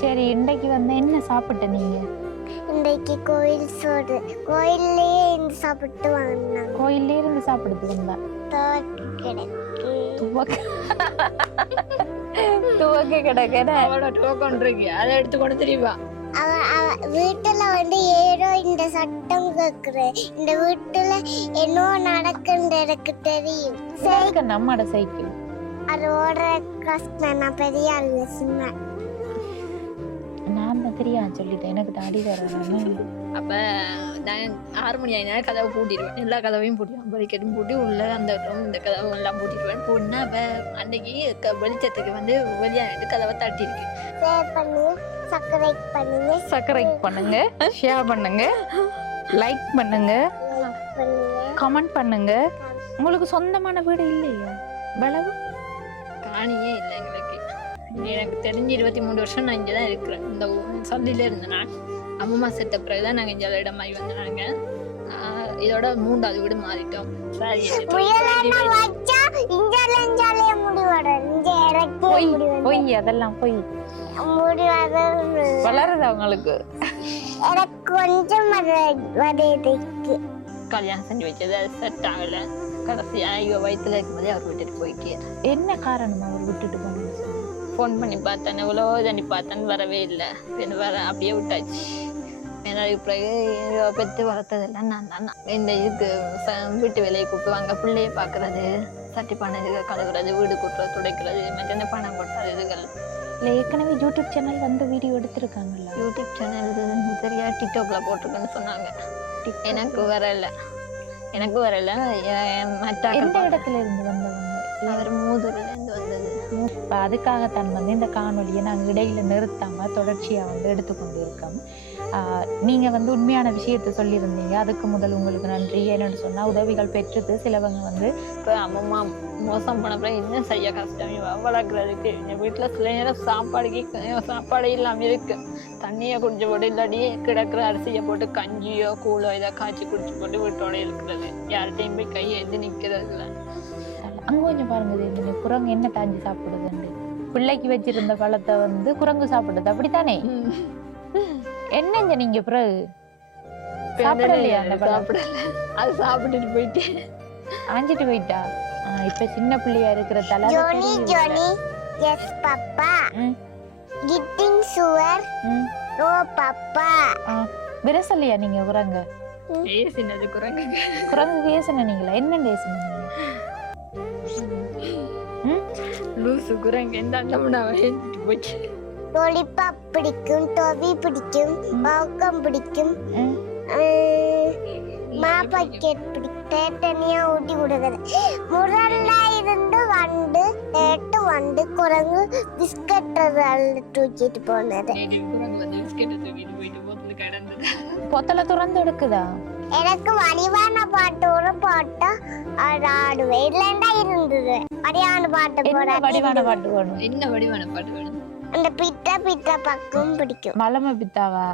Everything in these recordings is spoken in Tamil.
சரி, இன்றைக்கு வந்து என்ன சாப்பிட்ட நீங்க? இன்றைக்கு கோயில் சோறு. கோயில்லயே இருந்து சாப்பிட்டு வந்தாங்க. கோயில்ல இருந்து சாப்பிடுது வந்தா? துவக்கு கிடக்கு. துவக்க கிடக்குற அவளோட டோக்கன் இருக்கு, அதை எடுத்து கொண்டு தெரியுமா? வீட்டுல வந்து ஏதோ இந்த சட்டம் கேக்குற, இந்த வீட்டுல என்ன நடக்குன்னு எனக்கு தெரியும். நம்மட சைக்கிள் அது ஓடுற கஷ்டம். நான் பெரிய ஆளு சும்மா. நான் தான் தெரியாது சொல்லிட்டேன், எனக்கு தாடி வரானு. அப்ப நான் 6 மணி ஆயினா கதவை பூட்டிடுவேன், எல்லா கதவையும் பூட்டிடுவேன், படிக்கட்டும் பூட்டி உள்ள அந்த இந்த கதவை எல்லாம் பூட்டிடுவேன். போனா அப்ப அன்னைக்கு வெளிச்சத்துக்கு வந்து வெளியாகிட்டு கதவை தட்டிருக்கு. சப்ஸ்கிரைப் பண்ணுங்க, ஷேர் பண்ணுங்க, லைக் பண்ணுங்க, கமெண்ட் பண்ணுங்க. உங்களுக்கு சொந்தமான வீடு இல்லையா? வளவு காணியே இல்லை எங்களுக்கு. எனக்கு தெரிஞ்சு 23 வருஷம் நான் இங்கே தான் இருக்கிறேன். இந்த சந்தில இருந்தேன். நான் அம்மா செத்த பிறகுதான் நாங்கள் இங்கே இடம் மாதிரி வந்து நாங்கள் இதோட 3வது வீடு மாறிட்டோம். அதெல்லாம் போய் வளருது அவங்களுக்கு. கொஞ்சம் கல்யாணம் செஞ்சு வச்சது அது செட் ஆகல. கடைசியா இவ வயிற்றுல இருக்கும்போதே அவர் விட்டுட்டு போயிட்டு. என்ன காரணமா அவர் விட்டுட்டு போனது? ஃபோன் பண்ணி பார்த்தேன், எவ்வளோ தண்ணி பார்த்தேன்னு வரவே இல்லை. வர அப்படியே விட்டாச்சு. அதுக்கு பிறகு பெற்று வளர்த்ததெல்லாம் நான் தான். இந்த இதுக்கு வீட்டு வேலையை கூப்பிடுவாங்க, பிள்ளைய பார்க்கறது, சட்டி பானை கழுவுறது, வீடு கூட்டுறது, துடைக்கிறது, மற்ற பணம் கொடுத்தது இதுகள். இல்லை ஏற்கனவே யூடியூப் சேனல் வந்து வீடியோ எடுத்திருக்காங்கல்ல? யூடியூப் சேனல் சரியா டிக்டாக்ல போட்டிருக்குன்னு சொன்னாங்க. எனக்கு வரல. மற்ற எந்த இடத்துல இருந்து வந்தவங்க? அவர் மூதூர்ல இருந்து வந்தது. அதுக்காகத்தான் வந்து இந்த காணொலியை நாங்கள் இடையில நிறுத்தாம தொடர்ச்சியா வந்து எடுத்துக்கொண்டு இருக்கோம். நீங்க வந்து உண்மையான விஷயத்த சொல்லியிருந்தீங்க, அதுக்கு முதல் உங்களுக்கு நன்றி. என்னன்னு சொன்னா உதவிகள் பெற்றது சிலவங்க வந்து இப்போ அம்மா மோசம் பண்ணப்ப இன்னும் செய்ய கஷ்டம் வளர்க்குறதுக்கு. எங்கள் வீட்டில் சில நேரம் சாப்பாடு இல்லாமல் இருக்கு. தண்ணியை குடிச்சு போட்டு இல்லாட்டியே கிடக்கிற அரிசியை போட்டு கஞ்சியோ கூழோ இதை காய்ச்சி குடிச்சு போட்டு வீட்டோட இருக்கிறது. யார்கிட்டையும் போய் கையை எது நிற்கிறது இல்லை. அங்க கொஞ்சம் பாருங்க, குரங்கு என்ன தாஞ்சி சாப்பிடுதுன்னு. பிள்ளைக்கு வச்சிருந்த பழத்தை வந்து குரங்கு சாப்பிடுது, அப்படித்தானே? என்னங்க நீங்க பிறகு சாப்பிடலையா? அது சாப்பிட்டுட்டு போயிட்டு ஆஞ்சிட்டு போயிட்டா. இப்ப சின்ன பிள்ளையா இருக்கிற தலை விரசல்லையா நீங்க குரங்க? ஏசினது குரங்கு. குரங்கு ஏசினீங்களா? என்ன ஏசினீங்க? லூசு குரங்கு போயிட்டு. லோலிபாப் பிடிக்கும், டோபி பிடிக்கும், பாக்கம் பிடிக்கும், மாபாக்கெட் பிடிக்கும், தனியா ஊட்டி கொடுக்குது. முரல்ல இருந்து வண்டு குரங்கு பிஸ்கட் தூக்கிட்டு போனது. பொத்தல துறந்து எடுக்குதா? எனக்கு வடிவான பாட்டு ஒரு பாட்டா ஆடுவேன். இல்லைண்டா இருந்தது வடிவான பாட்டு. வடிவான பாட்டு வேணும். என்ன வடிவான பாட்டு வேணும்? அந்த பித்தா பக்கம் பிடிக்கும். மலம பித்தாவா?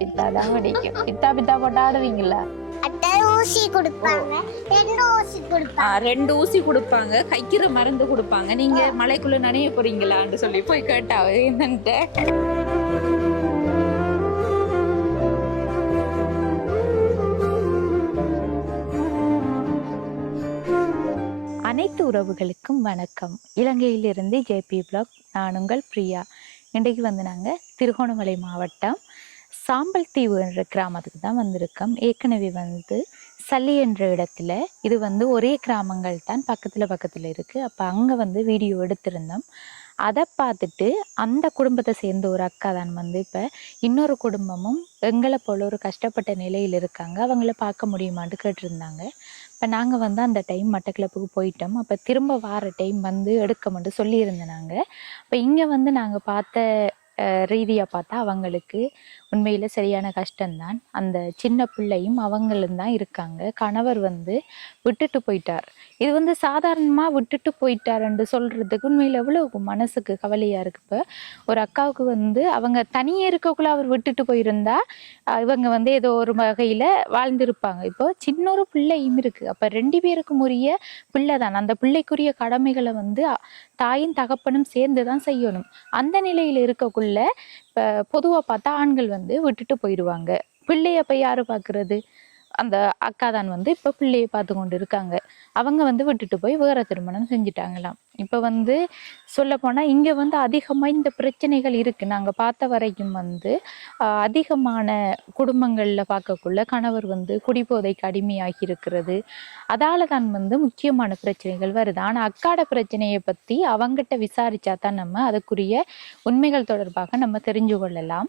பித்தா தான் பிடிக்கும். பித்தா போட்டு ஆடுவீங்களா? ஊசி கொடுப்பாங்க, 2 ஊசி கொடுப்பாங்க, கைக்கிற மருந்து கொடுப்பாங்க. நீங்க மலைக்குள்ள நனைய போறீங்களான்னு சொல்லி போய் கேட்டா என்னன்ட்டு. அனைத்து உறவுகளுக்கும் வணக்கம். இலங்கையிலிருந்து ஜேபி பிளாக். நான் உங்கள் பிரியா. இன்றைக்கு வந்து நாங்கள் திருகோணமலை மாவட்டம் சாம்பல் தீவு என்ற கிராமத்துக்கு தான் வந்திருக்கோம். ஏற்கனவே வந்து சல்லி என்ற இடத்துல, இது வந்து ஒரே கிராமங்கள் தான், பக்கத்தில் இருக்குது. அப்போ அங்கே வந்து வீடியோ எடுத்திருந்தோம். அதை பார்த்துட்டு அந்த குடும்பத்தை சேர்ந்த ஒரு அக்கா தான் வந்து இப்போ இன்னொரு குடும்பமும் எங்களை போல ஒரு கஷ்டப்பட்ட நிலையில் இருக்காங்க, அவங்கள பார்க்க முடியுமான்னு கேட்டிருந்தாங்க. இப்போ நாங்கள் வந்து அந்த டைம் மட்டக்களப்புக்கு போயிட்டோம். அப்போ திரும்ப வார டைம் வந்து எடுக்கமென்று சொல்லியிருந்தேன் நாங்கள். இப்போ இங்கே வந்து நாங்கள் பார்த்த ரீதியாக பார்த்தா அவங்களுக்கு உண்மையில் சரியான கஷ்டம்தான். அந்த சின்ன பிள்ளையும் அவங்களும் தான் இருக்காங்க. கணவர் வந்து விட்டுட்டு போயிட்டார். இது வந்து சாதாரணமாக விட்டுட்டு போயிட்டாருன்னு சொல்கிறதுக்கு உண்மையில் எவ்வளோ மனசுக்கு கவலையாக இருக்குது. இப்போ ஒரு அக்காவுக்கு வந்து அவங்க தனியே இருக்கக்குள்ள அவர் விட்டுட்டு போயிருந்தா இவங்க வந்து ஏதோ ஒரு வகையில் வாழ்ந்திருப்பாங்க. இப்போ சின்ன ஒரு பிள்ளையும் இருக்குது. அப்போ 2 பேருக்கும் உரிய பிள்ளை தான். அந்த பிள்ளைக்குரிய கடமைகளை வந்து தாயும் தகப்பனும் சேர்ந்து தான் செய்யணும். அந்த நிலையில் இருக்கக்குள்ள இப்போ பொதுவாக பார்த்தா ஆண்கள் வந்து விட்டுட்டு போயிடுவாங்க. பிள்ளைய போய் யாரு பார்க்கறது? அந்த அக்கா தான் வந்து இப்போ பிள்ளையை பார்த்து கொண்டு இருக்காங்க. அவங்க வந்து விட்டுட்டு போய் வேற திருமணம் செஞ்சுட்டாங்களாம். இப்போ வந்து சொல்லப்போனால் இங்கே வந்து அதிகமாக இந்த பிரச்சனைகள் இருக்குது. நாங்கள் பார்த்த வரைக்கும் வந்து அதிகமான குடும்பங்களில் பார்க்கக்குள்ள கணவர் வந்து குடிபோதைக்கு அடிமையாகி இருக்கிறது. அதால தான் வந்து முக்கியமான பிரச்சனைகள் வருது. ஆனால் அக்காட பிரச்சனையை பற்றி அவங்ககிட்ட விசாரிச்சா தான் நம்ம அதுக்குரிய உண்மைகள் தொடர்பாக நம்ம தெரிஞ்சு கொள்ளலாம்.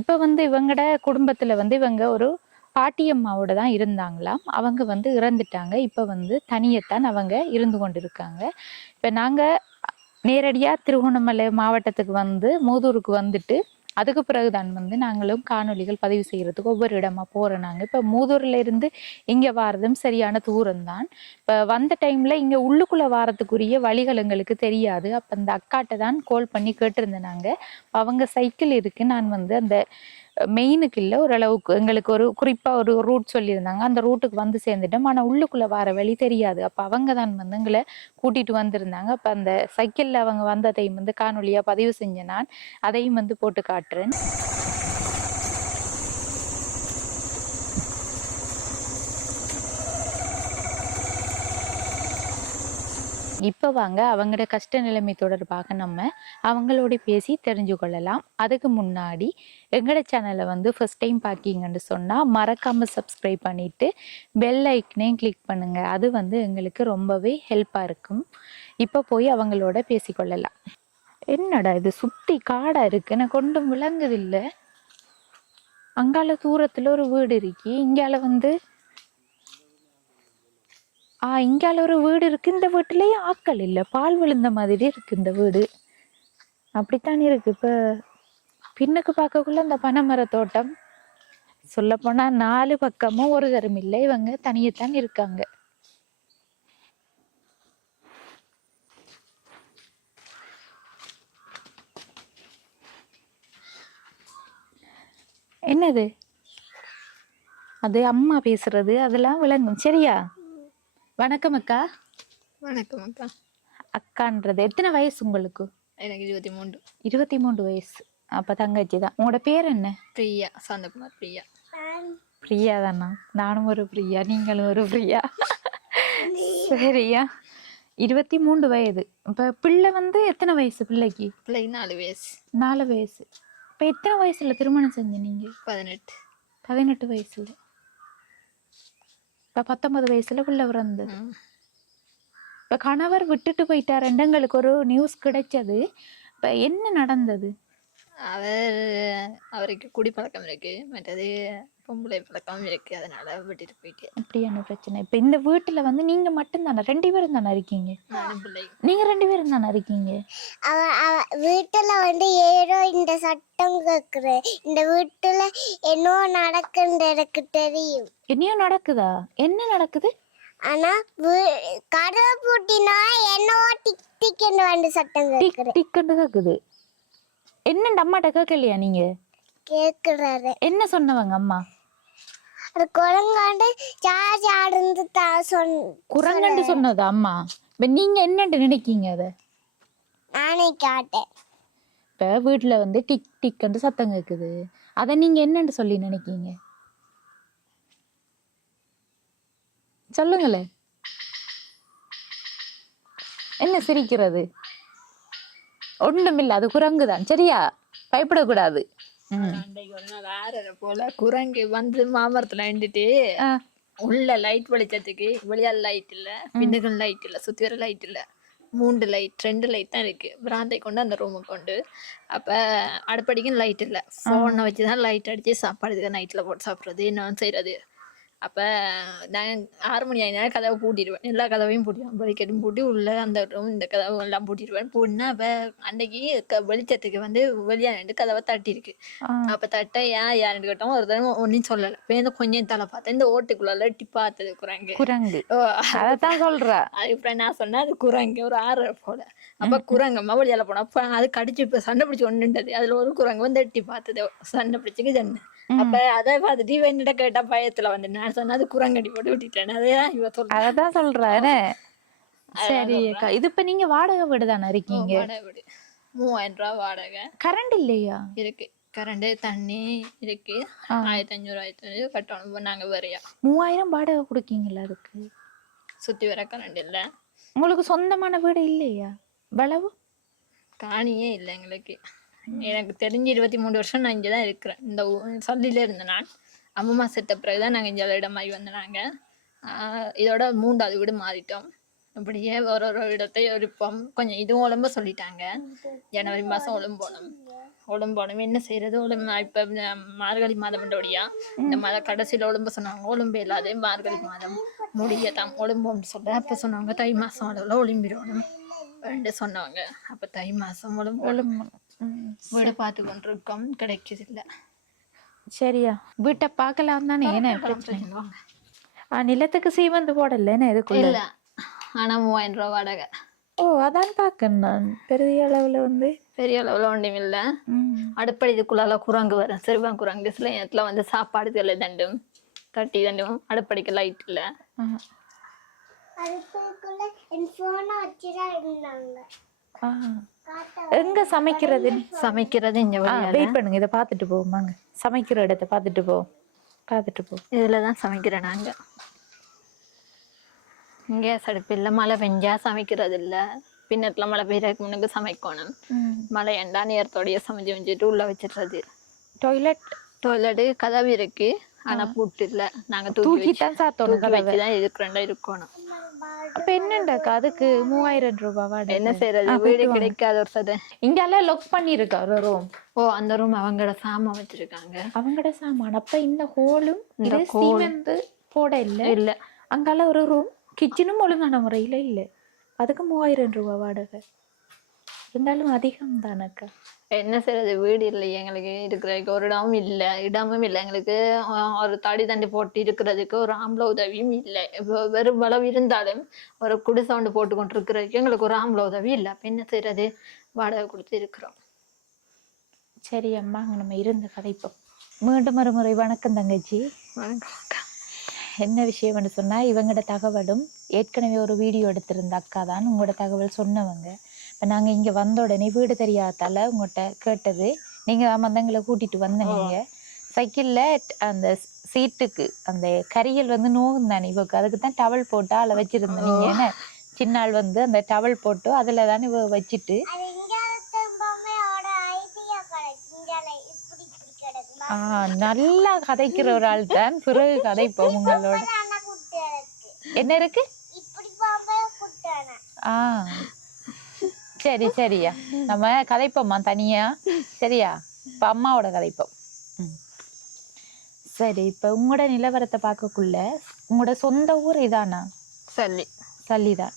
இப்போ வந்து இவங்கட குடும்பத்தில் வந்து இவங்க ஒரு பாட்டியம்மாவோட தான் இருந்தாங்களாம். அவங்க வந்து இறந்துட்டாங்க. இப்போ வந்து தனியத்தான் அவங்க இருந்து கொண்டு இருக்காங்க. இப்போ நாங்கள் நேரடியாக திருகோணமலை மாவட்டத்துக்கு வந்து மூதூருக்கு வந்துட்டு அதுக்கு பிறகுதான் வந்து நாங்களும் காணொலிகள் பதிவு செய்கிறதுக்கு ஒவ்வொரு இடமா போகிறோம். நாங்கள் இப்போ மூதூரில் இருந்து இங்கே வாரதும் சரியான தூரம்தான். இப்போ வந்த டைமில் இங்கே உள்ளுக்குள்ளே வாரத்துக்குரிய வழிகள் எங்களுக்கு தெரியாது. அப்போ அந்த அக்காட்ட தான் கால் பண்ணி கேட்டிருந்தேன். நாங்கள் அவங்க சைக்கிள் இருக்குது. நான் வந்து அந்த மெயினுக்கு இல்லை, ஓரளவுக்கு எங்களுக்கு ஒரு குறிப்பாக ஒரு ரூட் சொல்லியிருந்தாங்க. அந்த ரூட்டுக்கு வந்து சேர்ந்துட்டோம். ஆனால் உள்ளுக்குள்ளே வர வழி தெரியாது. அப்போ அவங்க தான் வந்து எங்களை கூட்டிகிட்டு வந்திருந்தாங்க. அப்போ அந்த சைக்கிளில் அவங்க வந்ததையும் வந்து காணொலியாக பதிவு செஞ்சேன். நான் அதையும் வந்து போட்டு காட்டுறேன். இப்போ வாங்க அவங்களோட கஷ்ட நிலைமை தொடர்பாக நம்ம அவங்களோட பேசி தெரிஞ்சு கொள்ளலாம். அதுக்கு முன்னாடி எங்களோட சேனலை வந்து ஃபர்ஸ்ட் டைம் பார்க்கிங்கன்னு சொன்னால் மறக்காமல் சப்ஸ்கிரைப் பண்ணிவிட்டு பெல் ஐக்கனையும் கிளிக் பண்ணுங்கள். அது வந்து எங்களுக்கு ரொம்பவே ஹெல்ப்பாக இருக்கும். இப்போ போய் அவங்களோட பேசிக்கொள்ளலாம். என்னடா இது சுற்றி காடாக இருக்குது, எனக்கு கொண்டும் விளங்குதில்லை. அங்கால தூரத்தில் ஒரு வீடு இருக்கு, இங்கால வந்து இங்கால ஒரு வீடு இருக்கு. இந்த வீட்டுலயே ஆட்கள் இல்லை, பால் விழுந்த மாதிரி இருக்கு இந்த வீடு. அப்படித்தான் இருக்கு. இப்ப பின்னுக்கு பார்க்கக்குள்ள இந்த பனைமர தோட்டம். சொல்ல போனா 4 பக்கமும் ஒரு தரம் இல்லை, இவங்க தனியத்தான் இருக்காங்க. என்னது அது அம்மா பேசுறது அதெல்லாம் விளங்கும் சரியா? வணக்கம் அக்கா. வணக்கம் அக்கா. அக்கான்றது எத்தனை வயசு உங்களுக்கு? எனக்கு 23. 23 வயசு. அப்ப தங்கச்சி தான். உங்களோட பேர் என்ன? பிரியா, சாந்தகுமார் பிரியா. பிரியா தானா? நானும் ஒரு பிரியா, நீங்களும் ஒரு பிரியா. சரியா, 23 வயது. இப்ப பிள்ளை வந்து எத்தனை வயசு பிள்ளைக்கு? பிள்ளை 4 வயசு. 4 வயசு. இப்ப எத்தனை வயசுல திருமணம் செஞ்ச நீங்க? 18. 18 வயசுல. இப்ப 19 வயசுல பிள்ளை பிறந்தது. இப்ப கணவர் விட்டுட்டு போயிட்டார். எங்களுக்கு ஒரு நியூஸ் கிடைச்சது. இப்ப என்ன நடந்தது? அவருக்கு குடிப்பழக்கம் இருக்கு, மற்றது பொம்பளை பழக்கம் இருக்கு, அதனால விட்டுட்டு போயிட்டு. அப்படியான பிரச்சனை. இப்ப இந்த வீட்டுல வந்து நீங்க மட்டும் தானே? 2 பேரும் தானே இருக்கீங்க? நானும் பிள்ளை. நீங்க 2 பேரும் தானே இருக்கீங்க? வீட்டுல வந்து ஏதோ இந்த சட்டம் கேக்குறேன். இந்த வீட்டுல என்ன நடக்குன்னு எனக்கு தெரியும். என்னையும் நடக்குதா? என்ன நடக்குது? ஆனா கதவை பூட்டினா என்னவோ டிக் டிக்னு வந்து சட்டம் கேக்குறேன். டிக்கெட்டு கேக்குது. என்ன அம்மாட்ட கேட்கலையா நீங்க? கேக்குறாரு. என்ன சொன்னவங்க அம்மா? அது குரங்காண்டு சார்ந்து குரங்கண்டு சொன்னதா அம்மா? இப்ப நீங்க என்னன்னு நினைக்கீங்க? அத நானே காட்டேன். இப்ப வீட்டுல வந்து டிக் டிக்னு சத்தம் கேக்குது, அத நீங்க என்னன்னு சொல்லி நினைக்கீங்க? சொல்லுங்களே. என்ன சிரிக்கிறது? ஒண்ணுமில்ல, அது குரங்குதான் சரியா? பயப்படக்கூடாது. போல குரங்கு வந்து மாமரத்துல நின்றுட்டு உள்ள லைட் வெளிச்சத்துக்கு வெளியால் லைட் இல்ல, பின்னுக்கும் லைட் இல்ல, சுத்தி வர லைட் இல்ல, 3 லைட் 2 லைட் தான் இருக்கு. பிராந்தை கொண்டு அந்த ரூமுக்கு கொண்டு அப்ப அடுப்படிக்கும் லைட் இல்ல, போனை வச்சுதான் லைட் அடிச்சு சாப்பாடு நைட்ல போட்டு சாப்பிடுறது என்ன செய்யறது. அப்போ நான் 6 மணி ஆயினாலும் கதவை பூட்டிடுவேன், எல்லா கதவையும் பூட்டிடுவேன், படிக்கட்டும் பூட்டி உள்ள அந்த ரூம் இந்த கதவு எல்லாம் பூட்டிடுவேன். பூட்டினா அப்போ அன்னைக்கு வெளிச்சத்துக்கு வந்து வெளியாண்டு கதவை தட்டிருக்கு. அப்போ தட்ட யாருன்னு கேட்டோம், ஒரு தடவை ஒன்றும் சொல்லலை. இப்போ கொஞ்சம் தலை பார்த்தேன், இந்த ஓட்டுக்குள்ள எட்டி பார்த்தது குரங்கு. அதான் சொல்ற. அதுக்கப்புறம் நான் சொன்னேன் அது குரங்கு ஒரு 6 போல. அப்போ குரங்கம்மா வெளியால போனா அப்போ அது கடிச்சு இப்போ சண்டை பிடிச்சி ஒன்றுன்றது. அதில் ஒரு குரங்கு வந்து எட்டி பார்த்தது சண்டை பிடிச்சிக்கு ஜன்னு. அப்ப அதை பார்த்துட்டு இவ என்னிட்ட கேட்டா பயத்துல வந்து நான் சொன்னா அது குரங்கடி போட்டு விட்டுட்டேன். அதான் இவ சொல்ற. அதான் சொல்றாரு. சரி அக்கா, இது இப்ப நீங்க வாடகை வீடு தானே இருக்கீங்க? வாடகை வீடு 3000 ரூபா வாடகை. கரண்ட் இல்லையா? இருக்கு, கரண்ட் தண்ணி இருக்கு. 1500 1500 கட்டணும் நாங்க வரையா. 3000 வாடகை கொடுக்கீங்களா? அதுக்கு சுத்தி வர கரண்ட் இல்ல. உங்களுக்கு சொந்தமான வீடு இல்லையா? வளவு காணியே இல்லை எங்களுக்கு. எனக்கு தெரிஞ்சு 23 வருஷம் நான் இங்கதான் இருக்கிறேன். இந்த சல்லில இருந்தேன் நான். அம்மா செட்ட பிறகுதான் நாங்க இங்க இடமாயி வந்தனாங்க. இதோட 3வது வீடு மாறிட்டோம். இப்படியே ஒரு இடத்தை இருப்போம். கொஞ்சம் இதுவும் உடம்ப சொல்லிட்டாங்க. ஜனவரி மாசம் உடம்போணும் என்ன செய்யறது? இப்ப மார்கழி மாதம் உண்டபடியா இந்த மாதம் கடைசியில உடம்ப சொன்னாங்க. உடம்பு இல்லாத மார்கழி மாதம் முடியத்தான் உடம்போம்னு சொல்ல. அப்ப சொன்னாங்க தை மாசம் அளவுல ஒளிம்பிடணும் சொன்னாங்க. அப்ப தை மாசம் உடம்பு வீடை பார்த்து கொண்டிருக்கோம், கிடைக்குது இல்ல. சரியா, வீட்டை பார்க்கலாம் தானே. என்ன பிரச்சனை? நிலத்துக்கு சீமந்து போடல என்ன இதுக்குள்ள இல்ல. ஆனா 3000 ரூபா வாடகை. ஓ அதான் பார்க்கணும் நான். பெரிய அளவுல வந்து பெரிய அளவுல ஒன்றும் இல்ல. அடுப்படி இதுக்குள்ளால குரங்கு வரும், சிறுவன் குரங்கு. சில இடத்துல வந்து சாப்பாடு தெரியல தண்டும் தட்டி தண்டும். அடுப்படிக்கு லைட் இல்ல. எங்க சமைக்கிறது? இங்க வெயிட் பண்ணுங்க, இதை பார்த்துட்டு போவோமாங்க. சமைக்கிற இடத்தை பார்த்துட்டு போ. இதுலதான் சமைக்கிறேன் நாங்க. இங்க அடுப்பு இல்ல. மழை பெஞ்சா சமைக்கிறது இல்ல. பின்னத்துல மழை பெய்யறதுக்கு முன்னுக்கு சமைக்கணும். மழை ஏண்டா நேரத்தோடய சமைச்சு வச்சுட்டு உள்ள வச்சிடுறது. டாய்லெட் கதவு இருக்கு, ஆனா பூட்டு இல்ல. நாங்க தூக்கிதான் வச்சுதான் இருக்கிறோம்டா இருக்கணும். அப்ப என்னண்டாக்கா அதுக்கு 3000 ரூபாய் வாடகை? என்ன செய்யறது? வீடு கிடைக்காத ஒரு சதை. இங்கெல்லாம் லொக் பண்ணிருக்கா ஒரு ரூம். ஓ அந்த ரூம் அவங்களோட சாமான் வச்சிருக்காங்க. அவங்களோட சாமான். அப்ப இந்த ஹோலும் சீமெந்து போட இல்ல. அங்கால ஒரு ரூம், கிச்சனும் ஒழுங்கான முறையில இல்ல. அதுக்கு 3000 ரூபாய் வாடகை. இருந்தாலும் அதிகம் தானக்கா. என்ன செய்யறது? வீடு இல்லை எங்களுக்கு இருக்கிறதுக்கு. ஒரு இடமும் இல்லை எங்களுக்கு. ஒரு தடி தண்டி போட்டு இருக்கிறதுக்கு ஒரு ஆம்பளை உதவியும் இல்லை. வெறும் வளவு இருந்தாலும் ஒரு குடிசை ஒன்று போட்டு கொண்டு இருக்கிறதுக்கு எங்களுக்கு ஒரு ஆம்பளை உதவி இல்லை. அப்ப என்ன செய்யறது? வாடகை கொடுத்து இருக்கிறோம். சரி அம்மா, நம்ம இருந்த கதைப்போம். மீண்டும் மறுமுறை வணக்கம் தங்கச்சி. வணக்கம். என்ன விஷயம்னு சொன்னா, இவங்களோட தகவலும் ஏற்கனவே ஒரு வீடியோ எடுத்திருந்த அக்கா தான் உங்களோட தகவல் சொன்னவங்க. இப்போ நாங்கள் இங்கே வந்த உடனே வீடு தெரியாதால உங்கள்கிட்ட கேட்டது. நீங்கள் மந்தங்களை கூட்டிட்டு வந்தீங்க. சைக்கிளில் அந்த சீட்டுக்கு அந்த கரியல் வந்து நோகும் தானே இவக்கு. அதுக்கு தான் டவல் போட்டு அதில் வச்சிருந்தேன். நீங்கள் என்ன சின்ன ஆள் வந்து அந்த டவல் போட்டு அதில் தானே இவ வச்சுட்டு. நல்லா கதைக்கிற ஒரு ஆள் தான். பிறகு கதைப்போம் உங்களோட. என்ன இருக்கு? சரி சரியா, நம்ம கதைப்போம்மா தனியா. சரியா, இப்ப அம்மாவோட கதைப்போம். சரி, இப்ப உங்களோட நிலவரத்தை பார்க்கக்குள்ள உங்களோட சொந்த ஊர் இதானா? சல்லிதான்.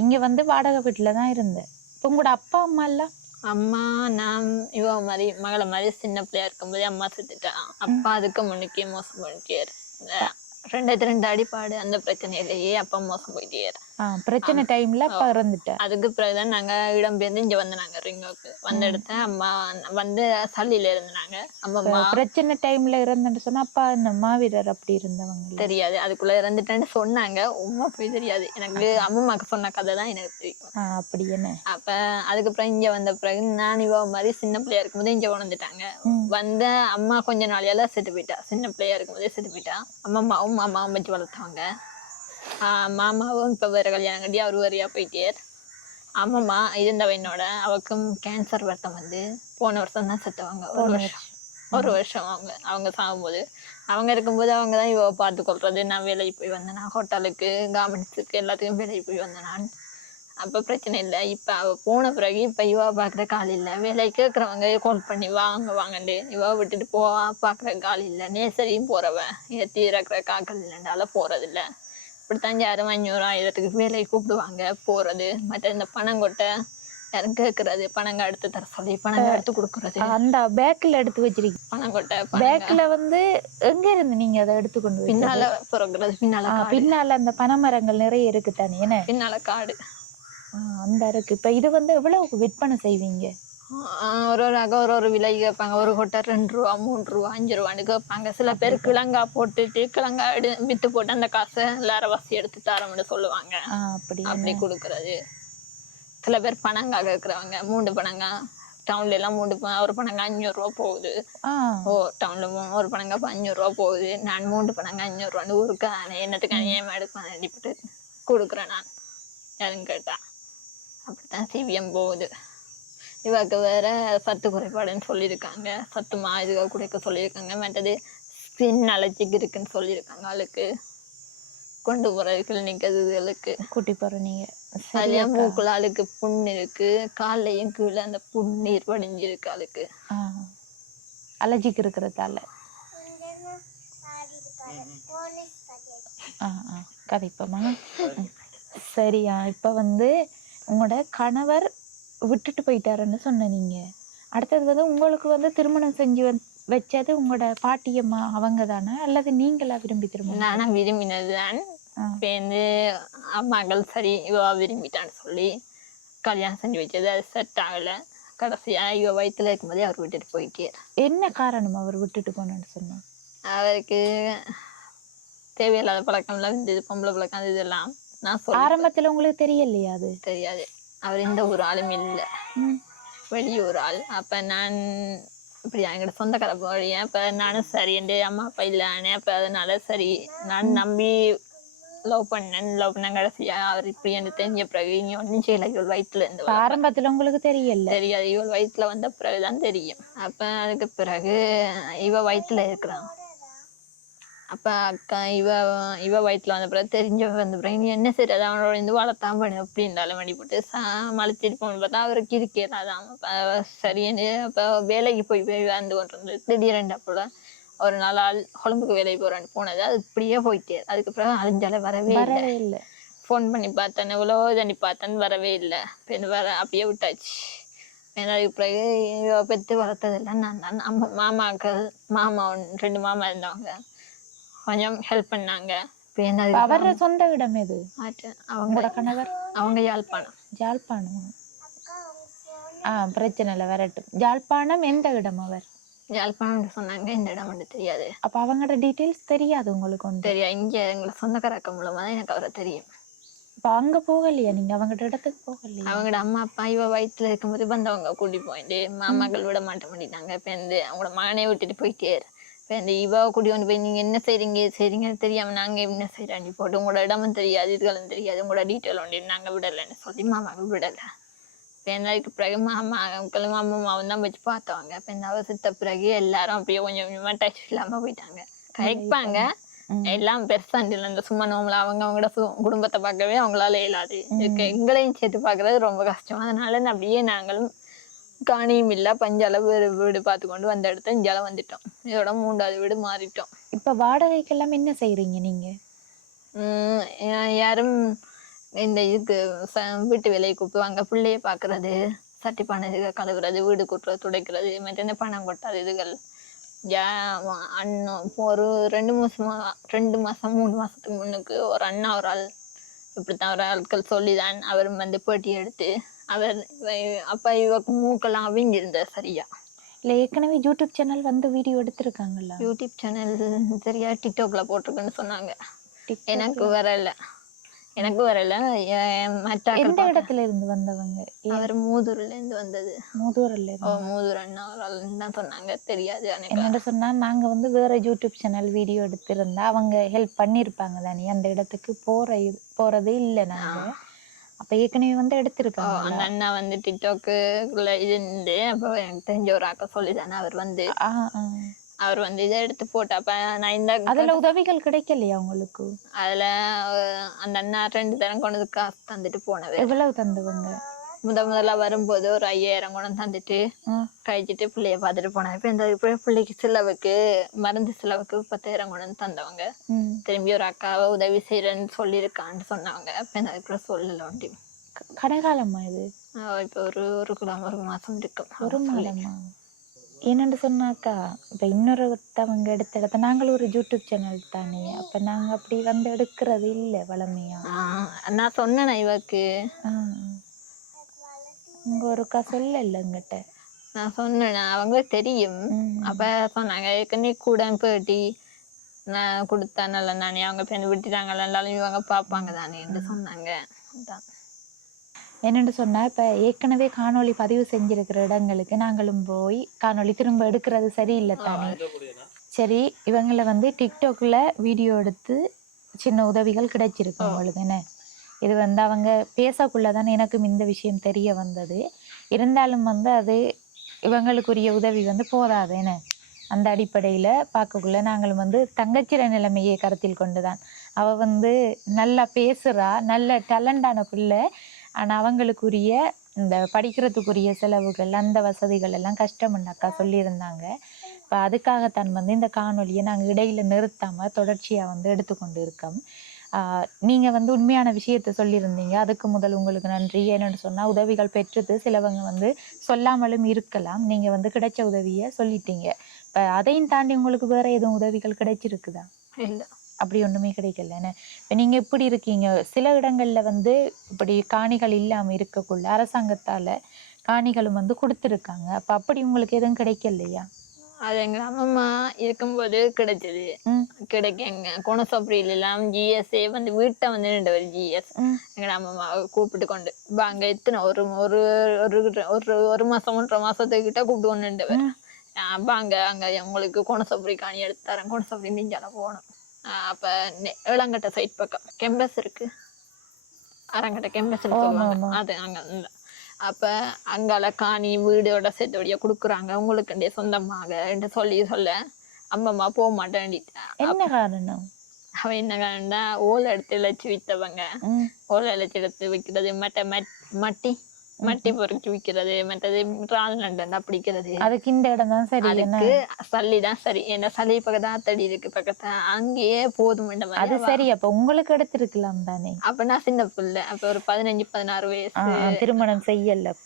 இங்க வந்து வாடகை வீட்டுல தான் இருந்தேன். இப்ப உங்களோட அப்பா அம்மா எல்லாம்? அம்மா நான் இவ மாதிரி மகளை மாதிரி சின்ன பிள்ளையா இருக்கும்போதே அம்மா செத்துட்டான். அப்பா அதுக்கு முன்னுக்கே மோசம் பண்ணிட்டாரு. 2 அடிப்பாடு அந்த பிரச்சனையிலேயே அப்பா மோசம் போயிட்டே. பிரச்சனை டைம்ல அப்பா இறந்துட்டேன். அதுக்கு பிறகுதான் நாங்க இடம்பெயர்ந்து இங்க வந்து நாங்க ரிங்கோக்கு வந்த இடத்த அம்மா வந்து சல்லியில இருந்தாங்க. அம்மா பிரச்சனை டைம்ல இறந்துன்னு சொன்னா அப்பா இந்த மாவீரர் அப்படி இருந்தவங்க தெரியாது. அதுக்குள்ள இறந்துட்டேன்னு சொன்னாங்க. உண்மை போய் தெரியாது எனக்கு. அம்மாக்கு சொன்ன கதை தான் எனக்கு தெரியும். அப்படி என்ன? அப்ப அதுக்கப்புறம் இங்க வந்த பிறகு நான் இவ மாதிரி சின்ன பிள்ளையா இருக்கும்போது இங்க உணர்ந்துட்டாங்க. வந்த அம்மா கொஞ்ச நாளையால செத்து போயிட்டா. சின்ன பிள்ளையா இருக்கும்போதே செத்து போயிட்டா. மாமாவும் வச்சு வளர்த்தாங்க. மாமாவும் இப்ப வேற கல்யாணம் கட்டி அவரு வரையா போயிட்டே. அம்மா இருந்தவ என்னோட அவக்கும் கேன்சர் வருத்தம் வந்து போன வருஷம் தான் செத்துவாங்க. ஒரு வருஷம் அவங்க சாகும்போது. அவங்க இருக்கும்போது அவங்க தான் இவ பார்த்து கொள்றது. நான் வேலைக்கு போய் வந்தேன். நான் ஹோட்டலுக்கு, கார்மெண்ட்ஸுக்கு எல்லாத்துக்கும் வேலைக்கு போய் வந்தேன் நான். அப்ப பிரச்சனை இல்லை. இப்ப அவ போன பிறகு இப்ப இவ பாக்குற கால் இல்ல. வேலை கேட்கறவங்க கால் பண்ணி வாங்க வாங்கண்டு இவ விட்டுட்டு போவா பாக்குற கால் இல்ல. நேசரியும் போறவன் ஏத்தி இறக்குற காக்கள் இல்லைண்டால போறது இல்ல. இப்படித்தான் யாரும் 500 1000க்கு வேலை கூப்பிடுவாங்க போறது. மற்ற இந்த பணங்கொட்டை யாரும் கேட்கறது, பணங்க எடுத்து தர சொல்லி பணங்க எடுத்து கொடுக்கறது. அந்த பேக்ல எடுத்து வச்சிருக்கீங்க. பணங்கொட்டை பேக்ல வந்து எங்க இருந்து நீங்க அதை எடுத்து கொண்டு போய் பின்னால பிறகுறது, பின்னால அந்த பனைமரங்கள் நிறைய இருக்கு தானே, என்ன பின்னால காடு அந்த இருக்கு. இப்ப இது வந்து எவ்வளவுக்கு விற்பனை செய்வீங்க? ஒரு ஒரு விலை கேட்பாங்க. ஒரு கொட்டை 2 ரூபா 3 ரூபா 5 ரூபான்னு கேட்பாங்க. சில பேர் கிழங்கா போட்டுட்டு கிழங்கா வித்து போட்டு அந்த காசை எல்லாரும் வசி எடுத்து தரம்னு சொல்லுவாங்க. அப்படி கொடுக்கறது. சில பேர் பணங்கா கேட்கறவங்க 3 பணங்கா. டவுன்ல எல்லாம் ஒரு பணங்கா 500 ரூபா போகுது. டவுன்ல ஒரு பணங்கா 500 ரூபா போகுது. நான் 3 பணங்கா 500 ரூபான்னு ஊருக்கு என்னத்துக்கு அநியாயமா எடுப்பேன் அடிப்பட்டு கொடுக்குறேன் நான் யாரும் கேட்டா. அப்படித்தான் சிவிஎம் போகுது. இவாக்கு வேற சத்து குறைபாடுன்னு சொல்லியிருக்காங்க. சத்துமா இதுக்காக குறைக்க சொல்லியிருக்காங்க. மற்றது ஸ்கின் அலர்ஜிக்கு இருக்குன்னு சொல்லியிருக்காங்க. அவளுக்கு கொண்டு போற கிளினிக் இதுகளுக்கு கூட்டி போற நீங்க. அதுலயே மூக்குல ஆளுக்கு புண்ணு இருக்கு. காலையும் கீழே அந்த புண்ணீர் வடிஞ்சிருக்கு ஆளுக்கு. அலர்ஜிக்கு இருக்கிறதால கதைப்பமா. சரியா, இப்ப வந்து உங்களோட கணவர் விட்டுட்டு போயிட்டாருன்னு சொன்ன நீங்க. அடுத்தது வந்து உங்களுக்கு வந்து திருமணம் செஞ்சு வச்சது உங்களோட பாட்டியம்மா அவங்க தானே, அல்லது நீங்களா விரும்பி திருமணம்? நானா விரும்பினதுதான். வந்து மகள் சரி இவ விரும்பிட்டான்னு சொல்லி கல்யாணம் செஞ்சு வச்சது. அது செட் ஆகல. கடைசியா இவ வயிற்றுல இருக்கும்போதே அவர் விட்டுட்டு போயிட்டே. என்ன காரணம் அவர் விட்டுட்டு போனேன்னு சொன்னா? அவருக்கு தேவையில்லாத பழக்கம்லாம் இருந்தது. பொம்பளை பழக்கம் இதெல்லாம். நான் ஆரம்பத்துல உங்களுக்கு தெரியலையா? அது தெரியாது. அவர் இந்த ஒரு ஆளும் இல்லை, வெளியூர் ஆள். அப்ப நான் இப்படி என்கிட்ட சொந்தக்கார போறேன். அப்ப நானும் சரி என் அம்மா அப்பா இல்லானே. அப்ப அதனால சரி நான் நம்பி லவ் பண்ண கடைசியா அவர் இப்படி எனக்கு தெரிஞ்ச பிறகு இனி ஒன்னும் செய்யல. இவள் வயிற்றுல இருந்து ஆரம்பத்துல உங்களுக்கு தெரியாது. இவள் வயிற்றுல வந்த பிறகுதான் தெரியும். அப்ப அதுக்கு பிறகு இவ வயிற்றுல இருக்கிறான். அப்ப அக்கா இவ வயிற்றுல வந்த பிறகு தெரிஞ்சவ வந்த பிறகு நீ என்ன சரி அது அவனோட இருந்து வளர்த்தான் பண்ணு அப்படின்னாலும் வண்டி போட்டு மலைச்சிட்டு போகணும்னு பார்த்தா அவருக்கு இருக்கேதான். சரின்னு அப்ப வேலைக்கு போய் வந்து கொண்டு திடீரெண்டா போல ஒரு நாள் கொழும்புக்கு வேலைக்கு போறான்னு போனது. அது இப்படியே போயிட்டே. அதுக்கப்புறம் அழிஞ்சால வரவே இல்லை. ஃபோன் பண்ணி பார்த்தேன், எவ்வளோ தண்ணி பார்த்தேன்னு வரவே இல்லை. பெண் வர அப்படியே விட்டாச்சு. அதுக்கு பிறகு பெற்று வளர்த்ததெல்லாம் நான் தான். மாமாக்கள் 2 மாமா இருந்தவங்க கொஞ்சம் ஹெல்ப் பண்ணாங்க. அவர சொந்த இடம் எது? அவங்களோட கணவர் அவங்க யாழ்ப்பாணம். பிரச்சனை இல்லை, வரட்டும். யாழ்ப்பாணம் எந்த இடம்? அவர் யாழ்ப்பாணம் சொன்னாங்க. இந்த இடம் வந்து தெரியாது. அப்ப அவங்களோட டீட்டெயில்ஸ் தெரியாது உங்களுக்கு? ஒன்று தெரியாது. இங்க எங்களை சொந்தக்காரக்க மூலமா தான் எனக்கு அவரை தெரியும். இப்ப அங்க போகலையா நீங்க? அவங்கட இடத்துக்கு போகலையா? அவங்களோட அம்மா அப்பா இவ வயிற்றுல இருக்கும்போது வந்தவங்க கூட்டி போயிட்டு மாமாக்கள் விட மாட்ட மாட்டாங்க. இப்ப அவங்களோட மகனே விட்டுட்டு போயிட்டே. இவ கூட்டி கொண்டு போய் நீங்க என்ன செய்றீங்கன்னு தெரியாம நாங்க என்ன செய்யறாண்டி போட்டு உங்களோட இடமும் தெரியாது இதுகளும் தெரியாது உங்களோட டீட்டெயில் ஒன்று நாங்க விடலைன்னு சொல்லி மாமாக்கள் விடலை. அதுக்கு பிறகு மாமாக்களும் அம்மாவும் தான் வச்சு பார்த்தவங்க. அவ செத்த பிறகு எல்லாரும் அப்படியே கொஞ்சம் கொஞ்சமா டச் இல்லாம போயிட்டாங்க. கழிப்பாங்க எல்லாம் பெருசாண்டில இந்த சும்மா நோம்பல அவங்களோட குடும்பத்தை பார்க்கவே அவங்களால இயலாது. எங்களையும் சேர்த்து பாக்குறது ரொம்ப கஷ்டம். அதனால அப்படியே நாங்களும் காணியும் இல்ல பஞ்சால வீடு பார்த்து கொண்டு வந்த இடத்த இஞ்சால வந்துட்டோம். இதோட 3வது வீடு மாறிட்டோம். இப்ப வாடகைக்கெல்லாம் என்ன செய்யறீங்க நீங்க? யாரும் இந்த இதுக்கு வீட்டு வேலையை கூப்பிடுவாங்க. பிள்ளைய பாக்குறது, சட்டி பானை கழுவுறது, வீடு கூட்டுறது, துடைக்கிறது, மற்ற பணம் கொட்டாது இதுகள். அண்ணன் ஒரு 2 மாசம் 3 மாசத்துக்கு முன்னுக்கு ஒரு அண்ணா ஒரு ஆள் இப்படித்தான் ஒரு ஆட்கள் சொல்லிதான் அவர் வந்து பேட்டி எடுத்து அவர் அப்ப இவக்கு மூக்கெல்லாம் அவிஞ்சிருந்தார் சரியா. இல்ல ஏற்கனவே யூடியூப் சேனல் வந்து வீடியோ எடுத்திருக்காங்கல்ல? யூடியூப் சேனல் சரியா டிக்டாக்ல போட்டிருக்குன்னு சொன்னாங்க. எனக்கு வரல. எந்த இடத்துல இருந்து வந்தவங்க? அவர் மூதூர்ல இருந்து வந்தது. மூதூர் அண்ணா தான் சொன்னாங்க. தெரியாது. என்ன சொன்னா நாங்க வந்து வேற யூடியூப் சேனல் வீடியோ எடுத்திருந்தா அவங்க ஹெல்ப் பண்ணிருப்பாங்க தானே. அந்த இடத்துக்கு போறது இல்லை நாங்க. அப்ப ஏற்கனவே வந்து எடுத்திருக்காங்க. அந்த அண்ணா வந்து டிக்டாக்குள்ள இருந்து அப்ப எனக்கு தெரிஞ்ச ஒரு ஆக்க சொல்லிதானே அவர் வந்து அவர் வந்து இதை எடுத்து போட்டு அப்ப நான் இந்த அதுல உதவிகள் கிடைக்கலையா உங்களுக்கு? அதுல அந்த அண்ணா 2 தரம் கொண்டு வந்து காசு தந்துட்டு போனவர். எவ்வளவு தந்தவங்க? முதல்ல வரும்போது ஒரு 5000 கொண்டு வந்து தந்துட்டு கழிச்சிட்டு பிள்ளைய பார்த்துட்டு போனேன். இப்ப இந்த பிள்ளைக்கு செலவுக்கு மருந்து செலவுக்கு 10,000 கொண்டு வந்து தந்தவங்க. திரும்பி ஒரு அக்காவை உதவி செய்யறேன்னு சொல்லியிருக்கான்னு சொன்னாங்க. இப்ப இந்த அதுக்குள்ள சொல்லல ஒண்டி. கடைகாலமா இது? இப்ப ஒரு கிலோ 1 மாசம் இருக்கும். 1 மாதமா? என்னென்னு சொன்னாக்கா இப்ப இன்னொருத்தவங்க எடுத்த இடத்த நாங்கள் ஒரு யூடியூப் சேனல் தானே, அப்ப நாங்க அப்படி வந்து எடுக்கிறது இல்லை வளமையா. நான் சொன்னேன் இவக்கு உங்க ஒருக்கா சொல்ல இல்லை எங்கிட்ட. நான் சொன்னேன் அவங்களுக்கு தெரியும். அப்ப சொன்னாங்க ஏற்கனவே கூட பேட்டி நான் கொடுத்தா நல்ல நானே அவங்க பேருந்து விட்டுட்டாங்கல்ல எல்லாரும் இவங்க பார்ப்பாங்க தானே என்று சொன்னாங்க. என்னென்னு சொன்னா இப்ப ஏற்கனவே காணொளி பதிவு செஞ்சிருக்கிற இடங்களுக்கு நாங்களும் போய் காணொளி திரும்ப எடுக்கிறது சரியில்லை தானே. சரி, இவங்களை வந்து டிக்டாக்ல வீடியோ எடுத்து சின்ன உதவிகள் கிடைச்சிருக்கு உங்களுக்கு. என்ன இது வந்து அவங்க பேசக்குள்ளதானே எனக்கும் இந்த விஷயம் தெரிய வந்தது. இருந்தாலும் வந்து அது இவங்களுக்குரிய உதவி வந்து போதாது. என்ன அந்த அடிப்படையில பார்க்கக்குள்ள நாங்களும் வந்து தங்கச்சிற நிலைமையை கருத்தில் கொண்டுதான். அவ வந்து நல்லா பேசுறா, நல்ல டேலண்டான பிள்ளை. ஆனா அவங்களுக்குரிய இந்த படிக்கிறதுக்குரிய செலவுகள் அந்த வசதிகள் எல்லாம் கஷ்டம்னு அக்கா சொல்லியிருந்தாங்க. இப்போ அதுக்காகத்தான் வந்து இந்த காணொலியை நாங்கள் இடையில நிறுத்தாம தொடர்ச்சியா வந்து எடுத்துக்கொண்டு இருக்கோம். நீங்க வந்து உண்மையான விஷயத்த சொல்லியிருந்தீங்க, அதுக்கு முதல் உங்களுக்கு நன்றி. என்னன்னு சொன்னா உதவிகள் பெற்றது சிலவங்க வந்து சொல்லாமலும் இருக்கலாம். நீங்க வந்து கிடைச்ச உதவியை சொல்லிட்டீங்க. இப்போ அதையும் தாண்டி உங்களுக்கு வேற எதுவும் உதவிகள் கிடைச்சிருக்குதா? இல்லை, அப்படி ஒண்ணுமே கிடைக்கலன்னு. இப்போ நீங்க எப்படி இருக்கீங்க? சில இடங்கள்ல வந்து இப்படி காணிகள் இல்லாம இருக்கக்குள்ள அரசாங்கத்தால காணிகளும் வந்து கொடுத்துருக்காங்க. அப்ப அப்படி உங்களுக்கு எதுவும் கிடைக்கலையா? அது எங்க அம்மா இருக்கும்போது கிடைச்சது. கிடைக்குங்க குணசோப்பரியில எல்லாம் ஜிஎஸ்ஏ வந்து வீட்டை வந்து நின்றவர் ஜிஎஸ் எங்க அம்மா கூப்பிட்டு கொண்டு அங்க எத்தனை ஒரு ஒரு ஒரு மாசம் 1.5 மாசத்துக்கிட்ட கூப்பிட்டு கொண்டு நின்றவர். அப்ப அங்க உங்களுக்கு குணசோப்பரி காணி எடுத்து தரேன், குணசோப்பரி நெஞ்சால போகணும். அப்ப இளங்கட்ட சைட் பக்கம் கெம்பஸ் இருக்கு, அரங்கட்ட கெம்பஸ் சொல்லுவாங்க, அது அங்க அப்ப அங்கால காணி வீடோட சேர்த்தபடியா கொடுக்குறாங்க உங்களுக்கு சொந்தமாக என்று சொல்ல அம்மம்மா போக மாட்டேன். என்ன காரணம்? அவ என்ன காரணம்னா ஓலை எடுத்து இழைச்சி வித்தவங்க, ஓலை இழைச்சி எடுத்து விற்கிறது, மட்டி மட்டி பொறுக்கி விற்கிறது, மற்றது ரால் நண்டா பிடிக்கிறது. அதுக்கு இந்த இடம் தான் சரி, அதுக்கு சல்லிதான் சரி. என்ன சளி பக்கத்தான் அத்தடி இருக்கு பக்கத்துல, அங்கேயே போதும். அது சரி. அப்ப உங்களுக்கு எடுத்திருக்கலாம் தானே? அப்ப நான் சின்ன பிள்ளை, அப்ப ஒரு 15-16 வயசு, திருமணம் செய்யல.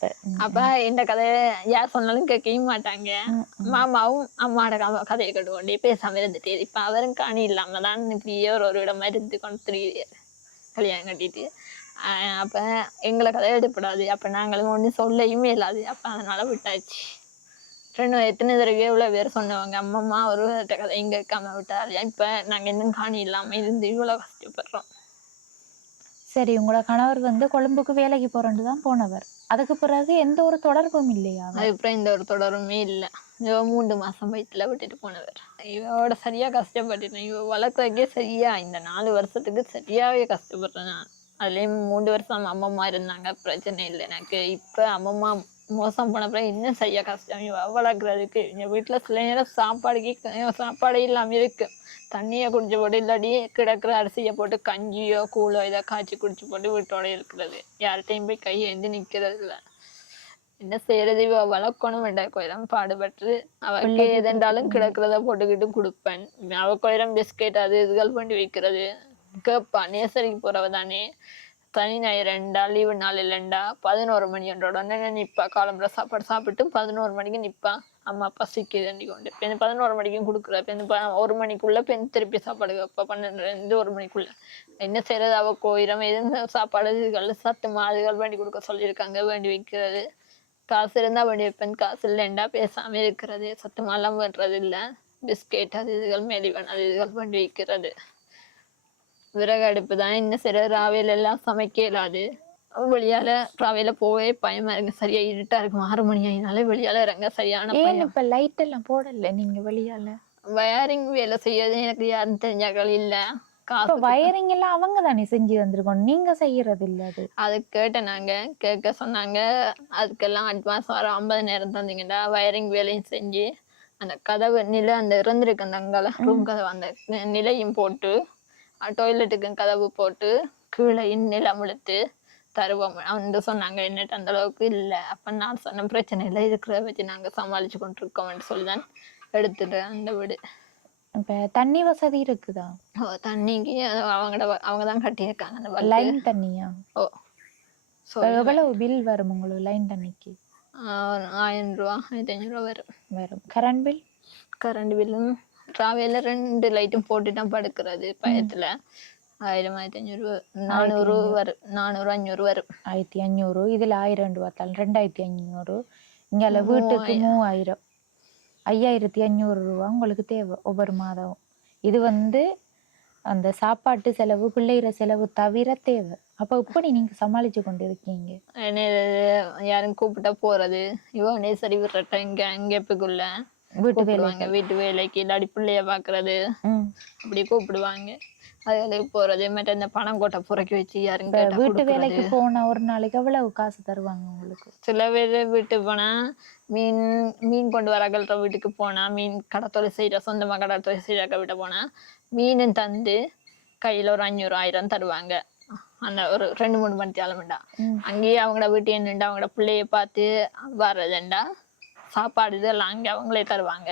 அப்ப இந்த கதையை யார் சொன்னாலும் கேட்கவே மாட்டாங்க. மாமாவும் அம்மாவோட கதையை கட்டுக்கொண்டே பேசாம இருந்துட்டு இப்ப அவரும் காணி இல்லாம தான் இப்படியே ஒரு இடமா இருந்து கொண்டு கல்யாணம் கட்டிட்டு. அப்ப எங்களை கதை எடுப்படாது. அப்ப நாங்களும் ஒன்றும் சொல்லயுமே இல்லாது. அப்ப அதனால விட்டாச்சு. எத்தனை தடவை இவ்வளவு பேர் சொன்னவங்க அம்மம்மா ஒரு கதை இங்க இருக்காம விட்டாரு. இப்ப நாங்க இன்னும் காணி இல்லாம இருந்து இவ்வளவு கஷ்டப்படுறோம். சரி, உங்களோட கணவர் வந்து கொழும்புக்கு வேலைக்கு போறேன்னு தான் போனவர். அதுக்கு பிறகு எந்த ஒரு தொடர்பும் இல்லையா? அதுக்கப்புறம் எந்த ஒரு தொடர்புமே இல்லை. 3 மாசம் வயிற்றுல விட்டுட்டு போனவர். இவோட சரியா கஷ்டப்பட்டுட்டேன். இவ வளர்க்கறதுக்கே சரியா இந்த 4 வருஷத்துக்கு சரியாவே கஷ்டப்படுறேன் நான். அதுலயும் 3 வருஷம் அம்மம்மா இருந்தாங்க, பிரச்சனை இல்லை எனக்கு. இப்ப அம்மம்மா மோசம் போன பிறகு இன்னும் சரியா கஷ்டம். இவ வளர்க்குறதுக்கு எங்க வீட்டுல சில நேரம் சாப்பாடே இல்லாம இருக்கு. தண்ணியை குடிச்சு போட்டு இல்லாடி கிடக்குற அரிசியை போட்டு கஞ்சியோ கூழோ இதை காய்ச்சி குடிச்சு போட்டு வீட்டோட இருக்கிறது. யார்கிட்டையும் போய் கையேந்தி நிக்கிறது இல்லை. என்ன செய்யறது? இவ வளர்க்கணும் வேண்டாம் கோயிலம் பாடுபட்டு அவளுக்கு எதென்றாலும் கிடக்குறத போட்டுக்கிட்டு கொடுப்பேன். அவ கோயிலம் பிஸ்கெட் அது இதுகள் பண்ணி வைக்கிறது கேப்பா. நேசரிக்கு போறவ தானே, சனி ஞாயிறு 2 லீவு நாள் இல்லைண்டா 11 மணி என்றோட நிப்பா. காலம்புற சாப்பாடு சாப்பிட்டு 11 மணிக்கு நிப்பா. அம்மா பசிக்கு தண்டி கொண்டு பெண் 11 மணிக்கும் கொடுக்குறா. பெண் 1 மணிக்குள்ள பெண் திருப்பி சாப்பாடு வைப்பா. 12 1 மணிக்குள்ள. என்ன செய்யறது? அவ கோயிலம் எதுவும் சாப்பாடு இதுகள் சத்து மாதுகள் வேண்டி கொடுக்க சொல்லியிருக்காங்க, வேண்டி வைக்கிறது. காசு இருந்தா வேண்டி வைப்பேன், காசு இல்லைண்டா பேசாம இருக்கிறது. சத்து மாலாம் வேண்டது இல்லை. பிஸ்கெட் அது இதுகள் மெலிவன் அது இதுகள் வேண்டி வைக்கிறது. விறகு அடுப்பு தான். என்ன சில ராவையில எல்லாம் சமைக்க இயலாது. வெளியால ராவையில போவே பயமா இருக்கு. சரியா இருட்டா இருக்கும். 6 மணி ஆயினாலே வெளியால இறங்க சரியான பயம். இப்ப லைட் எல்லாம் போடல நீங்க வெளியால? வயரிங் வேலை செய்யறது எனக்கு யாரும் தெரிஞ்சாக்கள் இல்ல. வயரிங் எல்லாம் அவங்க தானே செஞ்சு வந்திருக்கோம், நீங்க செய்யறது இல்ல. அது கேட்டேன். நாங்க கேட்க சொன்னாங்க அதுக்கெல்லாம் அட்வான்ஸ் வர 50,000 தந்தீங்கடா வயரிங் வேலையும் செஞ்சு அந்த கதவு நிலை அந்த இருந்திருக்கு அந்த அங்கால ரூம் கதவு அந்த நிலையும் போட்டு டாய்லெட்டுக்கு கதவு போட்டு கீழே நிலம் இழுத்து தருவோம் வந்து சொன்னாங்க. என்னட்டு அந்த அளவுக்கு இல்லை. அப்ப நான் சொன்ன பிரச்சனை இல்லை, இருக்கிறத வச்சு நாங்க சமாளிச்சு கொண்டிருக்கோம்னு சொல்லிதான் எடுத்துட்டேன் அந்த வீடு. இப்ப தண்ணி வசதி இருக்குதா? தண்ணிக்கு அவங்கதான் கட்டியிருக்காங்க அந்த லைன் தண்ணியா? ஓ. எவ்வளவு பில் வரும் உங்களுக்கு லைன் தண்ணிக்கு? 1000 ரூபா 1500 ரூபா வரும். Current bill? கரண்ட் பில்லும் டிராவல்ல 2 லைட்டும் போட்டுதான் படுக்கிறது பயத்துல 1000 1500 400 வரும். 400 500 வரும். 1500. இதுல 1000 பார்த்தாலும் 2500. இங்க வீட்டுக்கு 3000 5500 ரூபா உங்களுக்கு தேவை ஒவ்வொரு மாதம். இது அந்த சாப்பாட்டு செலவு பிள்ளைகிற செலவு தவிர தேவை. அப்ப இப்படி நீங்க சமாளிச்சு கொண்டு இருக்கீங்க. யாரும் கூப்பிட்டா போறது இவனே சரி விடுறட்ட இங்க அங்கேப்புக்குள்ள வீட்டு வேலைக்கு இல்லாடி பிள்ளைய பாக்குறது அப்படி கூப்பிடுவாங்க. அதுகளுக்கு போறது மற்ற இந்த பணம் கோட்டை புறக்கி வச்சு யாருங்க வீட்டு வேலைக்கு போனா ஒரு நாளைக்கு எவ்வளவு காசு தருவாங்க உங்களுக்கு? சில பேர் வீட்டு போனா மீன் கொண்டு வரகல்ற வீட்டுக்கு போனா மீன் கடத்தொழில் செய்யற சொந்தமா கடத்தொழில் செய்யற வீட்டை போனா மீனும் தந்து கையில ஒரு 500 1000 தருவாங்க. அந்த ஒரு 2-3 மணி தேலமெண்டா அங்கேயே அவங்களோட வீட்டு என்னண்டா அவங்களோட பிள்ளைய பார்த்து வர்றதுண்டா சாப்பாடு இதெல்லாம் அங்கே அவங்களே தருவாங்க.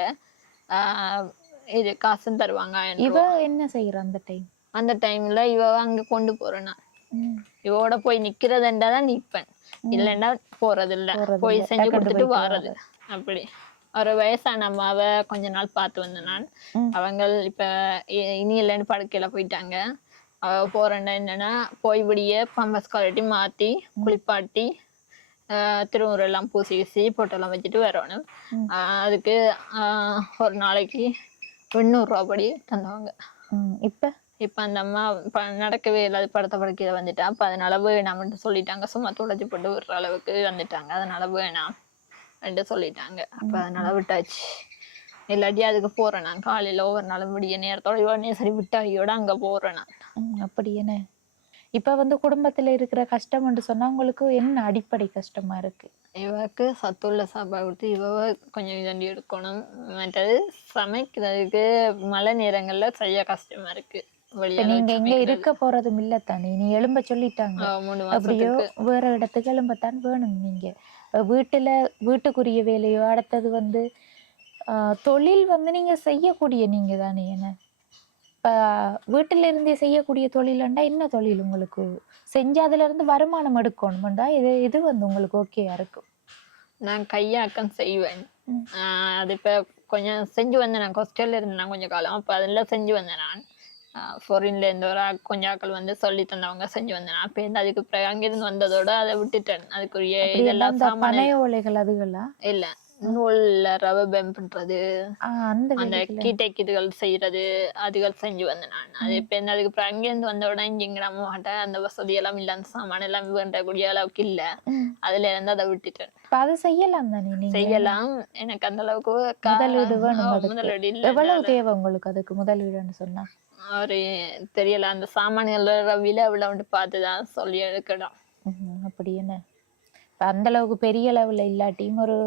இது காசும் தருவாங்க. இவ என்ன செய்யற அந்த டைம்ல இவ அங்க கொண்டு போறேன்னா இவோட போய் நிக்கிறதுண்டாதான் நிப்பேன், இல்லைன்னா போறது இல்ல, போய் செஞ்சு கொடுத்துட்டு வாரது. அப்படி ஒரு வயசான அம்மாவை கொஞ்ச நாள் பார்த்து வந்தேன் நான். அவங்க இப்ப இனி இல்லைன்னு படுக்கையில போயிட்டாங்க. அவ போறேன்னா என்னன்னா போய்படியே பம்பஸ் குவாலிட்டி மாத்தி குளிப்பாட்டி திருவுரு எல்லாம் பூசி வீசி பொட்டெல்லாம் வச்சுட்டு வரணும். அதுக்கு ஒரு நாளைக்கு 800 ரூபா படி தந்தவங்க. இப்ப அந்த அம்மா நடக்கவே இல்லாத படுத்த படுக்கையில வந்துட்டா. அப்ப அதனால வேணாம்னு சொல்லிட்டாங்க. சும்மா துளைச்சி போட்டு விடுற அளவுக்கு வந்துட்டாங்க. அதனால வேணாம் என்று சொல்லிட்டாங்க. அப்ப அதனால விட்டாச்சு. இல்லாட்டி அதுக்கு போறேன் நான் காலையில ஒவ்வொரு நாளும் விடிய நேரத்தோட இவனே சரி விட்டாகியோட அங்க போறேன் நான். அப்படி என்ன இப்ப குடும்பத்துல இருக்கிற கஷ்டம் சொன்னா உங்களுக்கு என்ன அடிப்படை கஷ்டமா இருக்கு? இவக்கு சத்துள்ள சாப்பாடு கொடுத்து இவ கொஞ்சம் இதண்டி எடுக்கணும். மற்றது சமைக்கிறதுக்கு மழை நேரங்கள்ல செய்ய கஷ்டமா இருக்கு. நீங்க எங்க இருக்க போறதும் இல்ல தானே, நீ எழும்ப சொல்லிட்டாங்க. அப்படியோ வேற இடத்துக்கு எழும்பத்தான் வேணும். நீங்க வீட்டுக்குரிய வேலையோ அடுத்தது தொழில் நீங்க செய்யக்கூடிய நீங்க தானே. என்ன இப்ப வீட்டுல இருந்தே செய்யக்கூடிய தொழில்ண்டா என்ன தொழில் உங்களுக்கு செஞ்சு அதுல இருந்து வருமானம் எடுக்கணும்டா இது உங்களுக்கு ஓகேயா இருக்கும்? நான் கையாக்கம் செய்வேன். அது இப்ப கொஞ்சம் செஞ்சு வந்தேன். நான் ஹாஸ்டல்ல இருந்தேன் கொஞ்சம் காலம். அப்ப அதெல்லாம் செஞ்சு வந்தேன் நான். ஃபாரின்ல இருந்து ஒரு கொஞ்சம் ஆக்கள் சொல்லி தந்தவங்க செஞ்சு வந்தேன். அப்ப அதுக்கு அங்கிருந்து வந்ததோட அதை விட்டுட்டேன். அதுக்குரிய இதெல்லாம் பனை ஓலைகள் அதுகளா இல்ல நூல்ல ரவை பேம் பண்றது அந்த கீட்டைக்குதுகள் செய்யறது அதுகள் செஞ்சு வந்தேன் நான். அது இப்ப அதுக்கு அங்கிருந்து வந்த உடனே இங்க நம்ம மாட்டேன் அந்த வசதி எல்லாம் இல்ல, அந்த சாமான எல்லாம் வேண்டக்கூடிய அளவுக்கு இல்ல. அதுல இருந்து அதை விட்டுட்டேன். அதை செய்யலாம் தானே, செய்யலாம். எனக்கு அந்த அளவுக்கு முதலீடு இல்ல. எவ்வளவு தேவை உங்களுக்கு அதுக்கு முதலீடுன்னு சொன்னா? ஒரு தெரியல, அந்த சாமான்களோட விலை அவ்வளவு பார்த்துதான் சொல்லி எடுக்கணும். அப்படி என்ன அந்த அளவுக்கு பெரிய அளவுல இல்லாட்டியும் ஒரு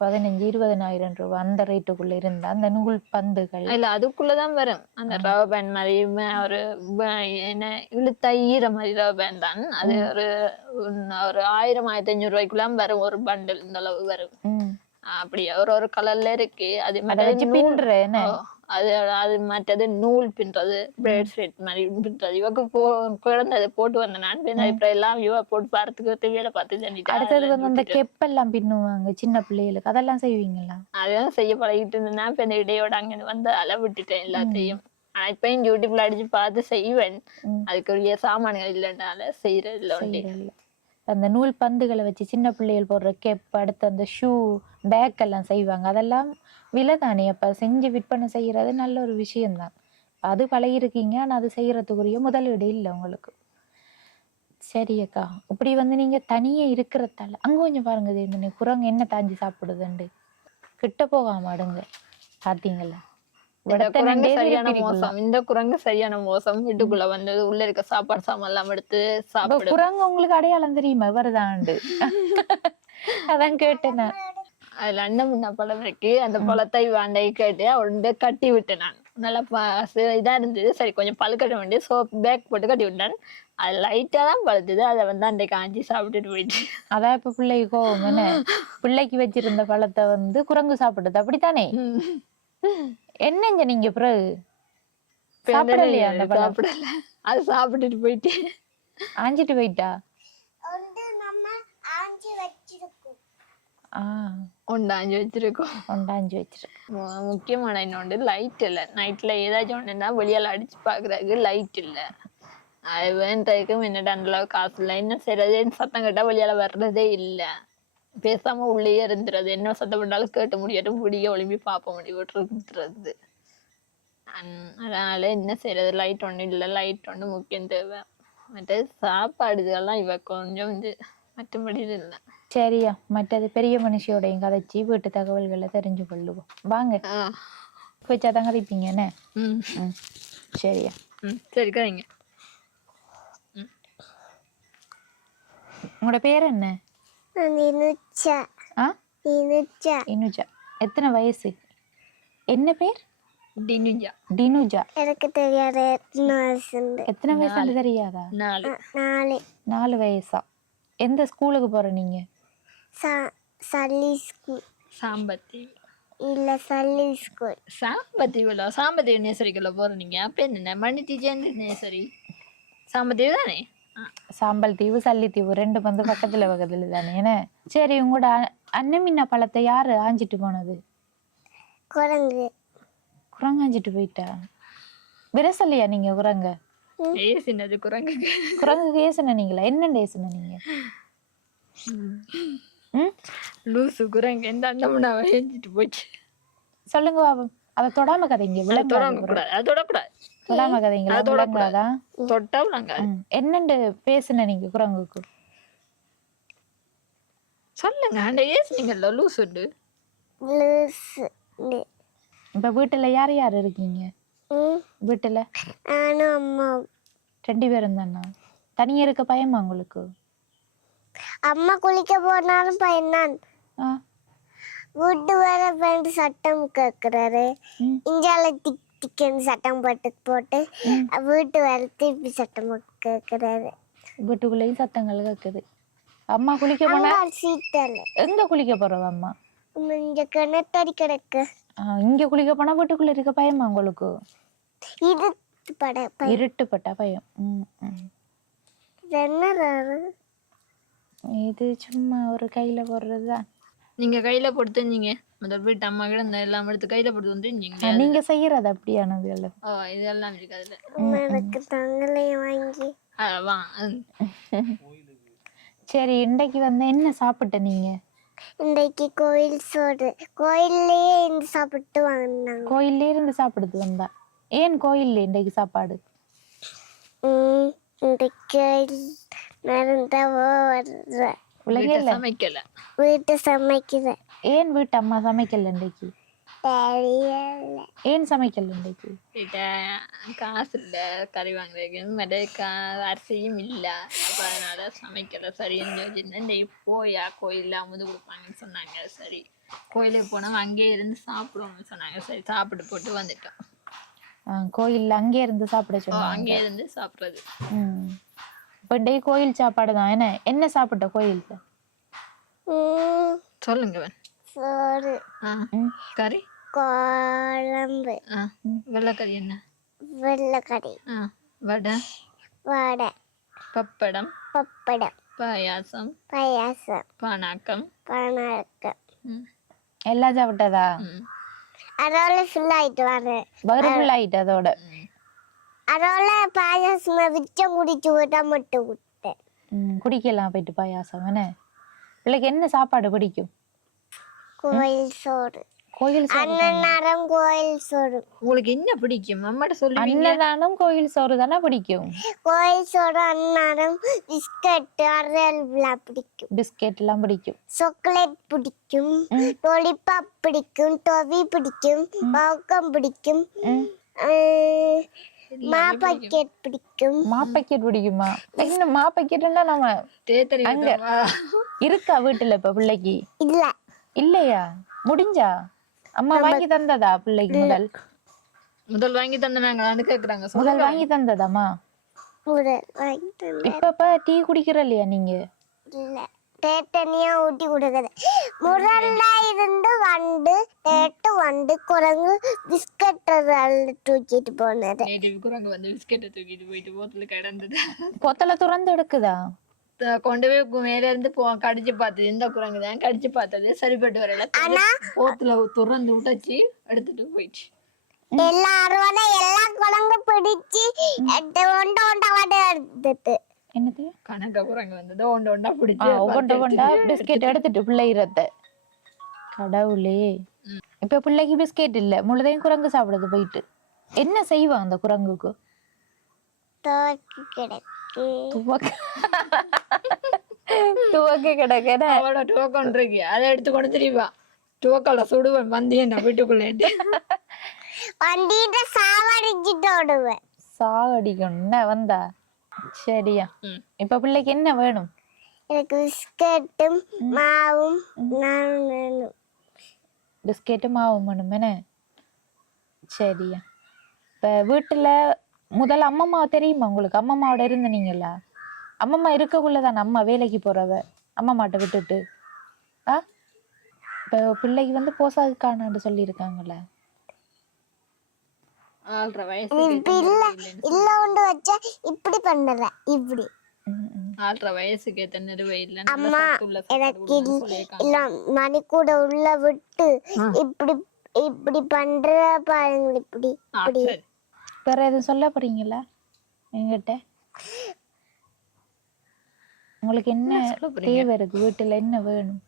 15-20 ரூபாய் அந்த ரேட்டுக்குள்ள இருந்தா அந்த நூல் பந்துகள் இல்ல அதுக்குள்ளதான் வரும். அந்த ரவர் பேண்ட் மாதிரி ஒரு என்ன இழுத்த ஈர மாதிரி ரவர் பேண்ட் தான். அது ஒரு 1000-1500 ரூபாய்க்குள்ள வரும் ஒரு பண்டில். இந்த அளவு வரும். அப்படி ஒரு கலர்ல இருக்கு. அது அது மற்றது நூல் பின்றது பிரேஸ்லெட் மாதிரி பின்றது. இவக்கு குழந்தை போட்டு வந்த நான் இப்ப எல்லாம் இவ போட்டு பார்த்துக்கு வேலை பார்த்து. அடுத்தது அந்த கெப்பெல்லாம் பின்னுவாங்க சின்ன பிள்ளைகளுக்கு, அதெல்லாம் செய்வீங்களா? அதெல்லாம் செய்ய பழகிட்டு இருந்தேன்னா இப்ப இந்த இடையோட அங்க அளவு விட்டுட்டேன் எல்லாத்தையும். ஆனா இப்பயும் யூடியூப்ல அடிச்சு பார்த்து செய்வேன். அதுக்குரிய சாமான்கள் இல்லைன்னால செய்யறது இல்லை. அந்த நூல் பந்துகளை வச்சு சின்ன பிள்ளைகள் போடுற கெப், அடுத்து அந்த ஷூ பேக் எல்லாம் செய்வாங்க. அதெல்லாம் விலை தானே. அப்ப செஞ்சு விற்பனை செய்யறது நல்ல ஒரு விஷயம்தான். அது பழகிருக்கீங்க. ஆனா அது செய்யறதுக்குரிய முதலீடு இல்லை உங்களுக்கு. சரி அக்கா, இப்படி நீங்க தனியே இருக்கிறதால அங்க கொஞ்சம் பாருங்க குரங்கு என்ன தாஞ்சி சாப்பிடுதுண்டு. கிட்ட போகாம அடுங்க. பாத்தீங்களா? இந்த குரங்கு சரியான மோசம். வீட்டுக்குள்ள வந்தது உள்ள இருக்க சாப்பாடு சாமான் எல்லாம் எடுத்து சாப்பிடு. குரங்கு உங்களுக்கு அடையாளம் தெரியுமா? வருதாண்டு அதான் கேட்டேன். அதுல அண்ணன் முன்ன பழம் இருக்கு. அந்த பழத்தை வாண்டை கேட்டு அவன் கட்டி விட்டேன். நான் நல்லா இதா இருந்தது. சரி கொஞ்சம் பழுக்கட்ட வேண்டிய சோப் பேக் போட்டு கட்டி விட்டேன். அது லைட்டா தான் பழுத்தது. அதை வந்து அன்றைக்கு காஞ்சி சாப்பிட்டுட்டு போயிட்டு. அதான் இப்ப பிள்ளைக்கு கோவம் என்ன, பிள்ளைக்கு வச்சிருந்த பழத்தை வந்து குரங்கு சாப்பிட்டது அப்படித்தானே? என்னங்க நீங்க பிறகு சாப்பிடலையா அந்த பழம்? சாப்பிடல, அது சாப்பிட்டுட்டு போயிட்டு ஆஞ்சிட்டு போயிட்டா? வந்து நம்ம ஆஞ்சி வச்சிருக்கோம். ஒண்டாஞ்சு வச்சிருக்கோம். ஒண்டாஞ்சு வச்சிருக்கோம். முக்கியமான இன்னொன்று லைட் இல்லை. நைட்ல ஏதாச்சும் ஒன்றுனா வெளியால அடிச்சு பாக்குறதுக்கு லைட் இல்லை. அது வேண்டதுக்கும் என்னடா அந்த அளவுக்கு காசு இல்லை. என்ன செய்யறது, சத்தம் கேட்டா வெளியால வர்றதே இல்லை. பேசாம உள்ளேயே இருந்துறது. என்ன சத்தம் பண்ணாலும் கேட்டு முடியாட்டும் பிடிக்க ஒளிம்பி பார்ப்ப முடிவுறது. அதனால என்ன செய்யறது, லைட் ஒன்றும் இல்லை. லைட் ஒன்று முக்கியம் தேவை. மற்றது சாப்பாடுகள்லாம் இவ கொஞ்சம் மற்றபடி இல்லை. சரியா, மற்றது பெரிய மனுஷியோடையும் கதைச்சி வீட்டு தகவல்களை தெரிஞ்சு கொள்ளுவோம் வாங்க. வச்சாதான் கதைப்பீங்க என்ன? சரியா, சரி கதைங்க. உங்களோட பேர் என்ன? இனுஜா. எத்தனை வயசு? என்ன பேர்? டினுஜா. டினுஜா. எனக்கு தெரியாத எத்தனை வயசு தெரியாதா? 4 வயசா? எந்த ஸ்கூலுக்கு போற நீங்க? சல்லி ஸ்கூல். சாம்பத்தீவு இல்ல சல்லி ஸ்கூல். சாம்பத்தீவுல சாம்பத்தீவு நேசரிக்குள்ள போற நீங்க. அப்ப என்ன மணித்தி சேர்ந்து நேசரி சாம்பத்தீவு தானே? சாம்பல் தீவு சல்லித்தீவு ரெண்டு வந்து பக்கத்துல தானே என்ன? சரி, உங்களோட அன்னமின்ன பழத்தை யாரு ஆஞ்சிட்டு போனது? குரங்கு. குரங்கு ஆஞ்சிட்டு போயிட்டா? விரசல்லையா நீங்க குரங்க? ஏசினது குரங்கு. குரங்குக்கு ஏசினீங்களா? என்ன ஏசின நீங்க? லூசு குரங்கு எந்த அண்ணமுனாவை ஏஞ்சிட்டு போச்சு. சொல்லுங்க பாபம். அதை தொடாம கதைங்க. தொடாம கதைங்களா? விளங்காதான் தொட்டா விளங்க. என்னண்டு பேசுன நீங்க குரங்குக்கு? சொல்லுங்க. அந்த ஏசினீங்கல்ல லூசுண்டு. இப்ப வீட்டுல யார் யார் இருக்கீங்க? வீட்டுல நானும் அம்மா 2 பேரும் தானா? தனியா இருக்க பயமா உங்களுக்கு? அம்மா குளிக்க போனாலும் பையன்தான். வீட்டு வேற பேண்ட் சட்டம் கேக்குறாரு. இஞ்சால திக் திக்குன்னு சட்டம் போட்டு வீட்டு வேற திருப்பி சட்டம் கேக்குறாரு. வீட்டுக்குள்ளேயும் சத்தங்கள் கேக்குது. அம்மா குளிக்க போனா சீட்டல். எங்க குளிக்க போறவ அம்மா? இங்க கிணத்தடி கிடக்கு. இங்க குளிக்க போனா வீட்டுக்குள்ள இருக்க பயமா உங்களுக்கு? இருட்டுப்பட்ட பயம். இது சும்மா ஒரு கையில போடுறதுதான். நீங்க கையில போட்டு நீங்க முதல் போயிட்டு அம்மா கிட்ட இந்த எல்லாம் எடுத்து கையில போட்டு வந்து நீங்க செய்யறது அப்படியானது எல்லாம்? இதெல்லாம் இருக்கு அதுல. எனக்கு தங்களையும் வாங்கி சரி, இன்றைக்கு வந்து என்ன சாப்பிட்ட நீங்க? இன்றைக்கு கோயில் சோறு. கோயில்லயே இருந்து சாப்பிட்டு வாங்கினாங்க. கோயில்ல இருந்து சாப்பிடுது வந்தா? ஏன் கோயில்ல இன்றைக்கு சாப்பாடு? வீட்டு சமைக்கல. ஏன் வீட்டு அம்மா சமைக்கல இன்றைக்கு? ஏன் சமைக்கல இன்றைக்கு? காசு இல்ல கறி வாங்குறதுக்கு, அரிசியும் இல்ல. அப்ப அதனால சமைக்கல. சரின்னு போயா கோயில்ல அமுது கொடுப்பாங்கன்னு சொன்னாங்க. சரி கோயிலுக்கு போனோம், அங்கே இருந்து சாப்பிடுவோம்னு சொன்னாங்க. சரி சாப்பிட்டு போட்டு வந்துட்டோம். கோயில்ல அங்கே இருந்து சாப்பிட சொன்னாங்க. அங்கே இருந்து சாப்பிடுறது. இப்ப இன்றைக்கு கோயில் சாப்பாடு தான். என்ன சாப்பிட்ட கோயில்ல? சொல்லுங்க. சோறு, கறி, குழம்பு. வெள்ளைக்கறி என்ன? வெள்ளைக்கறி, வடை, பப்படம், பாயாசம், பானாக்கம். எல்லாம் சாப்பிட்டதா? அதோட ஃபுல் ஆயிட்டு வாரு. வயிறு ஃபுல் ஆயிட்டு அதோட. அதோட பாயாசம் விச்சம் குடிச்சு விட்டா மட்டும் விட்டேன். குடிக்கலாம் போயிட்டு பாயாசம். என்ன பிள்ளைக்கு என்ன சாப்பாடு பிடிக்கும்? கோயில் சோறு. கோயில் சோறு. அன்னதானம் கோயில் சோறு. உங்களுக்கு என்ன பிடிக்கும் அம்மாட்ட சொல்லு. அன்னதானம் கோயில் சோறு தானே பிடிக்கும். கோயில் சோறு, அன்னதானம், பிஸ்கட், அரையல் பிடிக்கும். பிஸ்கெட் எல்லாம் பிடிக்கும். சாக்லேட் பிடிக்கும். லோலிபாப் பிடிக்கும். டொவி பிடிக்கும். பாப்கார்ன் பிடிக்கும். மாப்பக்கெட் பிடிக்கும். மாப்பக்கெட் பிடிக்குமா? என்ன மாப்பக்கெட்னா நம்ம அங்க இருக்கா வீட்டுல இப்ப பிள்ளைக்கு? இல்ல. இல்லையா? முடிஞ்சா? அம்மா வாங்கி தந்ததா பிள்ளைக்கு முதல்? முதல் வாங்கி தந்தாங்க கேக்குறாங்க. முதல் வாங்கி தந்ததாம்மா? முதல் வாங்கி தந்தேன். இப்ப டீ குடிக்கிற இல்லையா நீங்க? இல்ல தேட்டனியா ஊட்டி கொடுக்குது. முதல்ல இருந்து வண்டு தேட்டு வண்டு குரங்கு பிஸ்கட் தூக்கிட்டு போனது. நேற்று குரங்கு வந்து பிஸ்கெட்டை தூக்கிட்டு போயிட்டு போத்துல கிடந்தது. பொத்தல துறந்து எடுக்குதா? கொண்டு போய் மேல இருந்து கடிச்சு பார்த்தது. இந்த குரங்கு தான் கடிச்சு பார்த்தது சரிப்பட்டு வரல. போத்துல துறந்து விட்டாச்சு எடுத்துட்டு போயிடுச்சு. எல்லாரும் எல்லா குரங்கு பிடிச்சு ஒண்ட ஒண்ட வடை எடுத்துட்டு என்னது கணக்க குரங்கு வந்தது ஒண்ட ஒண்டா பிடிச்சு ஒண்டா பிஸ்கெட் எடுத்துட்டு பிள்ளைகிறத. கடவுளே, இப்ப பிள்ளைக்கு பிஸ்கெட் இல்ல, முழுதையும் குரங்கு சாப்பிடுது போயிட்டு. என்ன செய்வா அந்த குரங்குக்கு? துவக்கி கிடக்கு. துவக்க கிடக்க அவளோட டோக்கன் இருக்கு, அதை எடுத்து கொண்டு தெரியுவா. டோக்கல சுடுவேன் வந்து என்ன வீட்டுக்குள்ளேட்டு வண்டிட்டு சாவடிச்சுட்டு ஓடுவேன். சாவடிக்கணும் வந்தா. சரியா, இப்ப பிள்ளைக்கு என்ன வேணும்? எனக்கு பிஸ்கட்டும் மாவும் நானும் வேணும். பிஸ்கெட்டும் மாவும் வேணும் என்ன? சரியா, இப்ப வீட்டுல முதல்ல அம்மம்மா தெரியுமா உங்களுக்கு? அம்மம்மாவோட இருந்தீங்களா? அம்மம்மா இருக்கக்குள்ளதான் அம்மா வேலைக்கு போறவ அம்மம்மாட்ட விட்டுட்டு. இப்ப பிள்ளைக்கு வந்து போசாக்கு காணான்னு சொல்லி இருக்காங்கல்ல. 4.5 வயசு இல்ல ஒன்று வச்சா இப்படி பண்ணல இப்படி 4.5 வயசுக்கு ஏத்த நிறுவை இல்ல. அம்மா எனக்கு இல்ல மணி கூட உள்ள விட்டு இப்படி இப்படி பண்ற பாருங்க. இப்படி இப்படி வேற எதுவும் சொல்ல போறீங்களா என்கிட்ட? உங்களுக்கு என்ன தேவை இருக்கு? வீட்டுல என்ன வேணும்?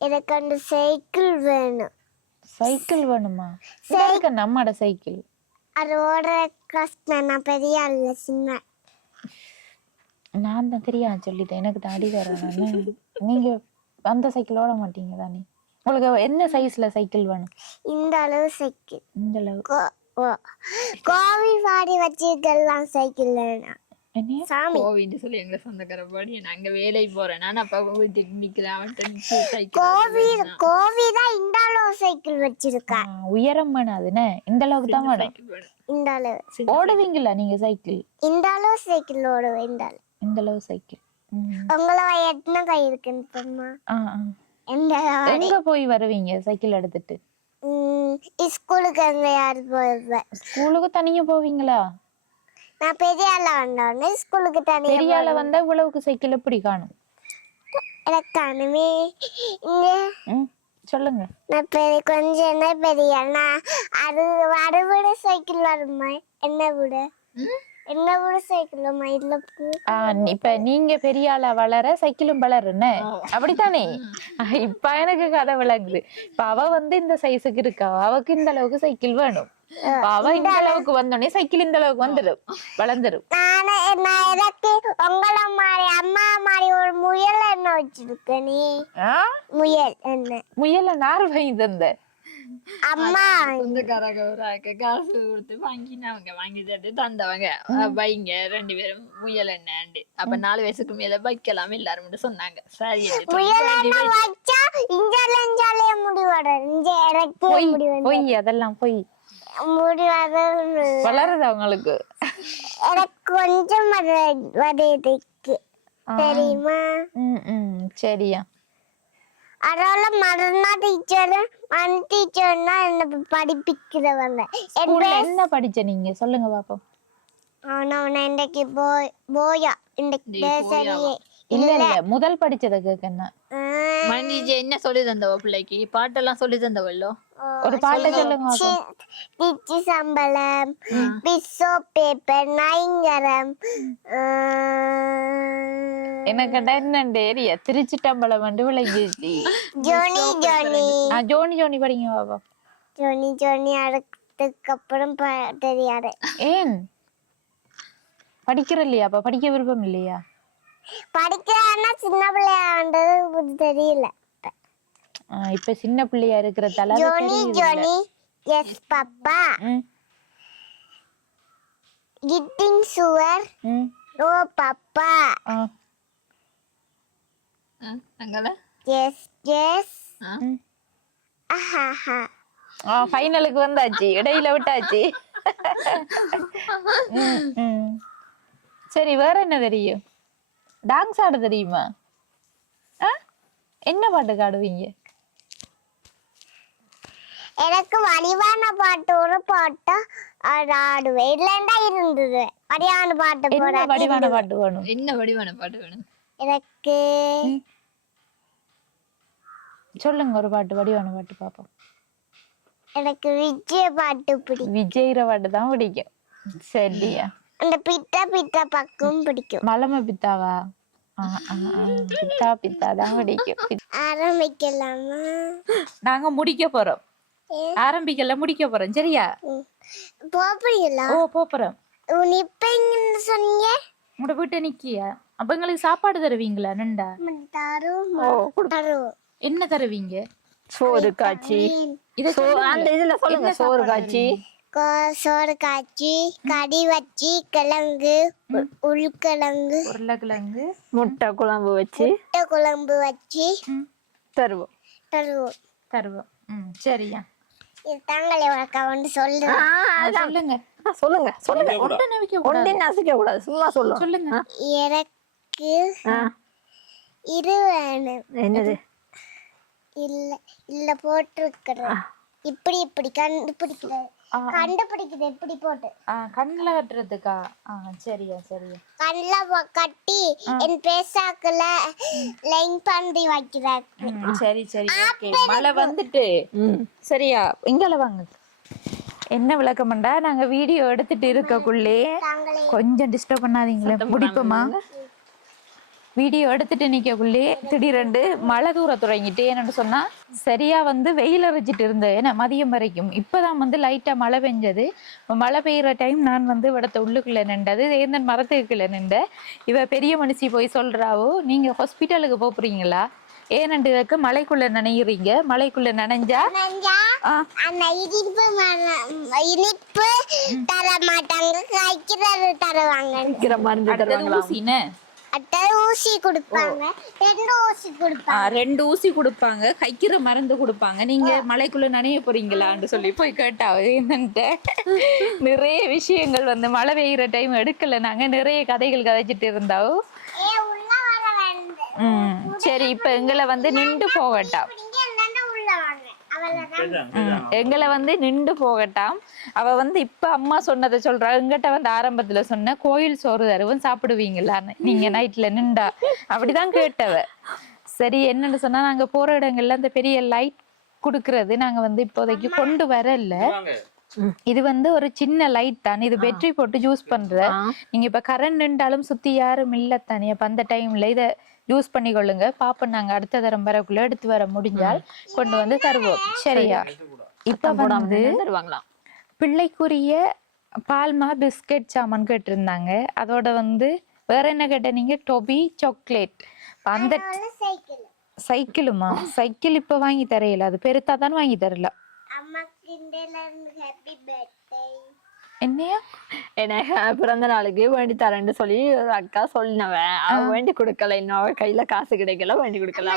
எனக்கு அந்த சைக்கிள் வேணும். சைக்கிள் வேணுமா? நம்மட சைக்கிள் அதோட கஷ்டம். நான் பெரிய ஆளு சின்ன. நான் தான் தெரியாது சொல்லிட்டேன். எனக்கு தான் அடி தரேன். நீங்க அந்த சைக்கிள் ஓட மாட்டீங்க தானே? உங்களுக்கு என்ன சைஸ்ல சைக்கிள் வேணும்? இந்த அளவு சைக்கிள். இந்த அளவு கோவி வாடி வச்சிருக்கலாம் சைக்கிள் வேணும். சாமி கோவின்னு சொல்லி எங்க சொந்தக்காரப்பாடி நாங்க வேலைக்கு போறேன். நான் அப்பா வீட்டுக்கு நிக்கிறேன். கோவி தான் இந்த அளவு சைக்கிள் வச்சிருக்கா. உயரம் வேணாதுன்னு இந்த அளவுக்கு தான் வேணும். இந்த அளவு ஓடுவீங்களா நீங்க சைக்கிள்? இந்த அளவு சைக்கிள் ஓடுவேன். இந்த அளவு சைக்கிள். உங்களை எத்தனை கை இருக்குன்னு எங்க போய் வருவீங்க சைக்கிள் எடுத்துட்டு? ஸ்கூலுக்கு எங்க யாரு போயிருவேன். ஸ்கூலுக்கு தனியா போவீங்களா? நான் பெரிய ஆளா வந்தோடனே ஸ்கூலுக்கு தனியா. பெரிய ஆளா வந்தா இவ்வளவுக்கு சைக்கிள் எப்படி காணும்? எனக்கு காணுமே. சொல்லுங்க. நான் கொஞ்சம் என்ன பெரிய அது அறுபடை சைக்கிள் வருமா? என்ன விட சைக்கிள் இதுல. இப்ப நீங்க பெரிய ஆளா வளர சைக்கிளும் வளருன்னு அப்படித்தானே? இப்ப எனக்கு கதை விளங்குது. இப்ப அவ வந்து இந்த சைஸுக்கு இருக்கா, அவக்கு இந்த அளவுக்கு சைக்கிள் வேணும். அவ இந்த அளவுக்கு வந்தோடனே சைக்கிள் இந்த அளவுக்கு வந்துடும், வளர்ந்துடும். எனக்கு உங்களை மாதிரி அம்மா மாதிரி ஒரு முயல் என்ன வச்சிருக்கேன். முயல் என்ன? முயல நார் வாங்கி தந்த அம்மா சொந்தக்காரங்க காசு கொடுத்து வாங்கினவங்க, வாங்கி தந்தவங்க வைங்க 2 பேரும் முயல் என்ன. அப்ப 4 வயசுக்கு மேல வைக்கலாம் எல்லாரும் சொன்னாங்க. சரி பொய், அதெல்லாம் பொய். வளருது அவங்களுக்கு. எனக்கு கொஞ்சம் தெரியுமா? சரியா. அதனால மறுநா டீச்சர்னா என்ன படிப்பிக்கிறவங்க. என்ன படிச்ச நீங்க சொல்லுங்க பாப்போம். இன்னைக்கு போயா சரியே இல்ல இல்ல முதல் படிச்சத கேக்கன்னா. மணிஜி என்ன சொல்லி தந்தவ பிள்ளைக்கு? பாட்டெல்லாம் சொல்லி தந்தவல்லோ. ஒரு பாட்டு சொல்லுங்க. திச்சி சம்பளம், பிசோ பேப்பர், நைங்கரம். எனக்கு என்னண்டு ஏரியா திருச்சிட்டம்பலம் வந்து விளங்கிச்சு. ஜோனி ஜோனி ஜோனி ஜோனி படிங்க பாப்பா. ஜோனி ஜோனி அடுத்ததுக்கு அப்புறம் தெரியாது. ஏன் படிக்கிற இல்லையா? அப்ப படிக்க விருப்பம் இல்லையா? படிக்கிறன்னா சின்ன பிள்ளையாண்டது தெரியல. இப்ப சின்ன பிள்ளையா இருக்கிறதால ஜோனி ஜோனி எஸ் பாப்பா. கிட்டிங் சுவர் நோ பாப்பா. அங்கல எஸ் எஸ் ஆ ஆஹா ஃபைனலுக்கு வந்தாச்சு, இடையில விட்டாச்சு. சரி, வேற என்ன தெரியும்? டான்ஸ் ஆட தெரியுமா? என்ன பாட்டுக்கு ஆடுவீங்க? எனக்கு வடிவான பாட்டு ஒரு பாட்டா ஆடுவேன். இல்லைண்டா இருந்தது வடிவான பாட்டு என்ன வடிவான பாட்டு வேணும்? என்ன வடிவான பாட்டு வேணும்? எனக்கு சொல்லுங்க ஒரு பாட்டு, வடிவான பாட்டு பாப்போம். எனக்கு விஜய் பாட்டு பிடிக்கும். விஜய்ற பாட்டு தான் பிடிக்கும். சரியா? அந்த பித்தா பித்தா பக்கம் பிடிக்கும். மலம பித்தாவா? பித்தா பித்தா தான் பிடிக்கும். ஆரம்பிக்கலாமா? நாங்க முடிக்க போறோம். ஆரம்பிக்கல, முடிக்க போறோம். சரியா? போறீங்களா? ஓ, போறோம். இப்ப எங்க சொன்னீங்க? உங்களோட வீட்டை நிக்கியா? அப்ப எங்களுக்கு சாப்பாடு தருவீங்களா? நண்டா என்ன தருவீங்க? சோறு காய்ச்சி. அந்த இதுல சொல்லுங்க. சோறு காய்ச்சி, சோறு காய்ச்சி, கறி வச்சு, கிழங்கு, உருளைக்கிழங்கு, உருளைக்கிழங்கு, முட்டை குழம்பு வச்சு குழம்பு வச்சு தருவோம். தருவோம். சரியா? இது தாங்களே வந்து சொல்லுங்க. சொல்லுங்க சொல்லுங்க சொல்லுங்க. ஒன்றை நசிக்க கூடாது, சும்மா சொல்லுங்க. சொல்லுங்க. எனக்கு இது வேணும். என்னது? இல்ல இல்ல போட்டிருக்கிறேன். இப்படி கண்டுபிடிக்குது எப்படி போட்டு கண்ணுல கட்டுறதுக்கா? சரியா? கண்ணுல கட்டி என் பேசாக்குல லைன் பண்ணி வைக்கிறாங்க. சரி. ஓகே, மழை வந்துட்டு. சரியா? இங்கல வாங்க. என்ன விளக்கம்டா, நாங்க வீடியோ எடுத்துட்டு இருக்கக்குள்ளே கொஞ்சம் டிஸ்டர்ப் பண்ணாதீங்களே, முடிப்போமா? வீடியோ எடுத்துட்டு நிக்கக்குள்ளே திடீரெண்டு மழை தூர தொடங்கிட்டு, என்னன்னு சொன்னா சரியா வந்து வெயில் அரைச்சிட்டு இருந்தேன். ஏன்னா மதியம் வரைக்கும் இப்பதான் வந்து லைட்டா மழை பெஞ்சது. மழை பெய்யுற டைம் நான் வந்து விடத்த உள்ளுக்குள்ள நின்றது, ஏந்தன் மரத்துக்குள்ள நின்ற. இவ பெரிய மனுஷி போய் சொல்றாவோ, நீங்க ஹாஸ்பிட்டலுக்கு போறீங்களா? ஏனண்டுக்கு மலைக்குள்ள நனையுறீங்க, மலைக்குள்ள நனைஞ்சா இனிப்பு தர மாட்டாங்க, கைக்கிறது தருவாங்க. ஊசி கொடுப்பாங்க, 2 ஊசி கொடுப்பாங்க, கைக்கிற மருந்து கொடுப்பாங்க. நீங்க மலைக்குள்ள நனைய போறீங்களான்னு சொல்லி போய் கேட்டா என்னன்ட்ட நிறைய விஷயங்கள் வந்து மழை பெய்யுற டைம் எடுக்கல, நாங்க நிறைய கதைகள் கதைச்சிட்டு இருந்தாவோ. சரி, இப்ப எங்களை வந்து நின்று போகட்டாம், எங்களை வந்து நின்று போகட்டாம். அவ வந்து இப்ப அம்மா சொன்னதை சொல்றா. எங்கிட்ட வந்து ஆரம்பத்துல சொன்ன கோயில் சோறு தருவன் சாப்பிடுவீங்களான்னு, நீங்க நைட்ல நின்றா அப்படிதான் கேட்டவ. சரி, என்னன்னு சொன்னா நாங்க போற இடங்கள்ல அந்த பெரிய லைட் குடுக்கறது நாங்க வந்து இப்போதைக்கு கொண்டு வரல. இது வந்து ஒரு சின்ன லைட் தான், இது பேட்டரி போட்டு யூஸ் பண்ற. நீங்க இப்ப கரண்ட் நின்றாலும் சுத்தி யாரும் இல்ல தானே, அப்ப அந்த டைம்ல இத யூஸ் பண்ணிக்கொள்ளுங்க. பாப்போம், நாங்க அடுத்த தரம் வரக்குள்ள எடுத்து வர முடிஞ்சால் கொண்டு வந்து தருவோம். சரியா? இப்ப வந்து பிள்ளைக்குரிய பால்மா பிஸ்கெட் சாமான் கேட்டிருந்தாங்க. அதோட வந்து வேற என்ன கேட்ட நீங்க? டொபி சாக்லேட். அந்த சைக்கிளுமா? சைக்கிள் இப்ப வாங்கி தரையில, அது பெருத்தா தான் வாங்கி தரல. என்னையா? எனக்கு பிறந்த நாளுக்கு வேண்டி தரேன்னு சொல்லி ஒரு அக்கா சொல்லினவன், அவ வேண்டி கொடுக்கல, இன்னும் அவ கையில காசு கிடைக்கல, வேண்டி கொடுக்கல.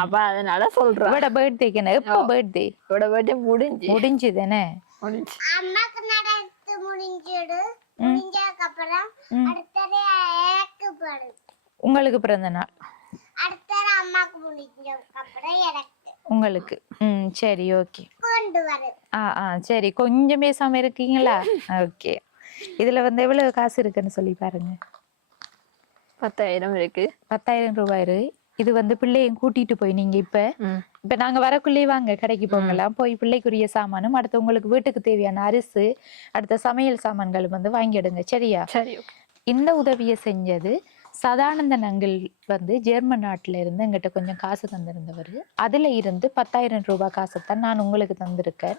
அப்ப அதனால சொல்றேன். இவட பர்த்டேக்கு எப்போ பர்த்டே? இவட பர்த்டே முடிஞ்சு தானே? உங்களுக்கு பிறந்த நாள் உங்களுக்கு? சரி, ஓகே. சரி, கொஞ்சம் பேசாம இருக்கீங்களா? ஓகே. இதுல வந்து எவ்வளவு காசு இருக்குன்னு சொல்லி பாருங்க. 10,000 இருக்கு. 10,000 ரூபாய் இருக்கு. இது வந்து பிள்ளையும் கூட்டிட்டு போய் நீங்க இப்ப நாங்க வரக்குள்ளே வாங்க, கடைக்கு போங்கலாம், போய் பிள்ளைக்குரிய சாமானும் அடுத்து உங்களுக்கு வீட்டுக்கு தேவையான அரிசி, அடுத்த சமையல் சாமான்களும் வந்து வாங்கிடுங்க. சரியா? சரி. இந்த உதவியை செஞ்சது சதானந்தன் அங்கிள் வந்து ஜெர்மன் நாட்டுல இருந்து எங்கிட்ட கொஞ்சம் காசு தந்திருந்தவர். அதுல இருந்து 10,000 ரூபாய் காசைத்தான் நான் உங்களுக்கு தந்திருக்கேன்.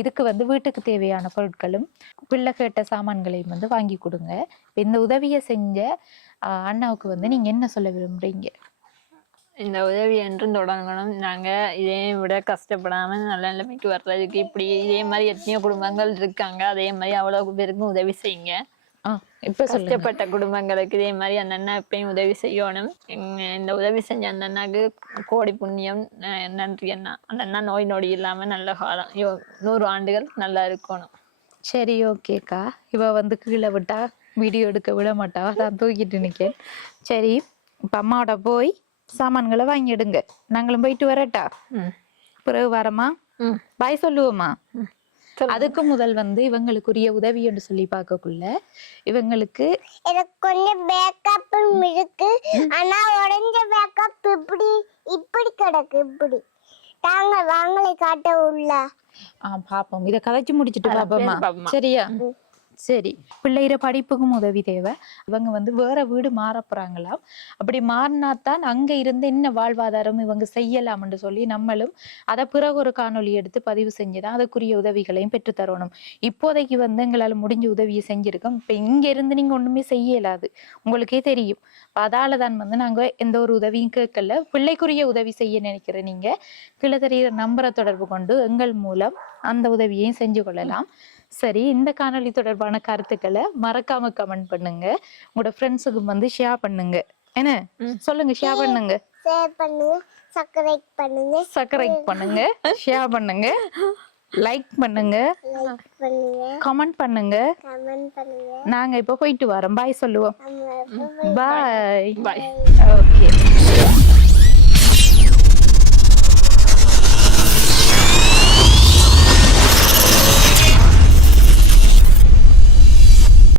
இதுக்கு வந்து வீட்டுக்கு தேவையான பொருட்களும் பிள்ளை கேட்ட சாமான்களையும் வந்து வாங்கி கொடுங்க. இந்த உதவியை செஞ்ச அண்ணாவுக்கு வந்து நீங்க என்ன சொல்ல விரும்புறீங்க? இந்த உதவி என்றும் தொடங்கணும். நாங்க இதே விட கஷ்டப்படாம நல்ல நிலைமைக்கு வர்றதுக்கு இப்படி இதே மாதிரி எத்தனையோ குடும்பங்கள் இருக்காங்க, அதே மாதிரி அவ்வளவு பேருக்கும் உதவி செய்யுங்க. இப்ப சொல்லுங்க. கஷ்டப்பட்ட குடும்பங்களுக்கு இதே மாதிரி அந்த அண்ணா எப்பயும் உதவி செய்யணும். இந்த உதவி செஞ்ச அந்த அண்ணாக்கு கோடி புண்ணியம். நன்றி அண்ணா. அந்த அண்ணா நோய் நொடி இல்லாம நல்ல காலம் 100 ஆண்டுகள் நல்லா இருக்கணும். சரி, ஓகேக்கா. இவ வந்து கீழே விட்டா வீடியோ எடுக்க விட மாட்டா, நான் தூக்கிட்டு நிக்கேன். சரி, இப்ப அம்மாவோட போய் சாமான்களை வாங்கிடுங்க. நாங்களும் போயிட்டு வரட்டா? பிறகு வரமா பாய் சொல்லுவோமா? அதுக்கு முதல் வந்து இவங்களுக்குரிய உதவி என்று சொல்லி பார்க்கக்குள்ள இவங்களுக்கு எனக்கு கொஞ்சம் பேக்கப்பும் இருக்கு. ஆனா உடைஞ்ச பேக்கப் இப்படி கிடக்கு. இப்படி வாங்கலை காட்ட உள்ள. பாப்போம். இதை கதைச்சு முடிச்சுட்டு பாப்போமா? சரியா? சரி, பிள்ளைகிற படிப்புக்கும் உதவி தேவை. இவங்க வந்து வேற வீடு மாற போறாங்களாம். அப்படி மாறினாத்தான் அங்க இருந்து என்ன வாழ்வாதாரம் இவங்க செய்யலாம்னு சொல்லி நம்மளும் அதை பிறகு ஒரு காணொலி எடுத்து பதிவு செஞ்சுதான் அதுக்குரிய உதவிகளையும் பெற்று தரணும். இப்போதைக்கு வந்து எங்களால முடிஞ்ச உதவியை செஞ்சிருக்கோம். இப்ப இங்க இருந்து நீங்க ஒண்ணுமே செய்ய இயலாது, உங்களுக்கே தெரியும். அதாலதான் வந்து நாங்க எந்த ஒரு உதவியும் கேட்கல. பிள்ளைக்குரிய உதவி செய்ய நினைக்கிற நீங்க கீழே தெரிகிற நம்பரை தொடர்பு கொண்டு எங்கள் மூலம் அந்த உதவியையும் செஞ்சு கொள்ளலாம். சரி, இந்த காணொலி தொடர்பான கருத்துக்களை மறக்காம கமெண்ட் பண்ணுங்க. உங்களோட ஃப்ரெண்ட்ஸுக்கு வந்து ஷேர் பண்ணுங்க. என்ன சொல்லுங்க? ஷேர் பண்ணுங்க, சப்ஸ்கிரைப் பண்ணுங்க, ஷேர் பண்ணுங்க, லைக் பண்ணுங்க, கமெண்ட் பண்ணுங்க. நாங்க இப்ப போயிட்டு வரோம். பாய் சொல்லுவோம். பாய். ஓகே.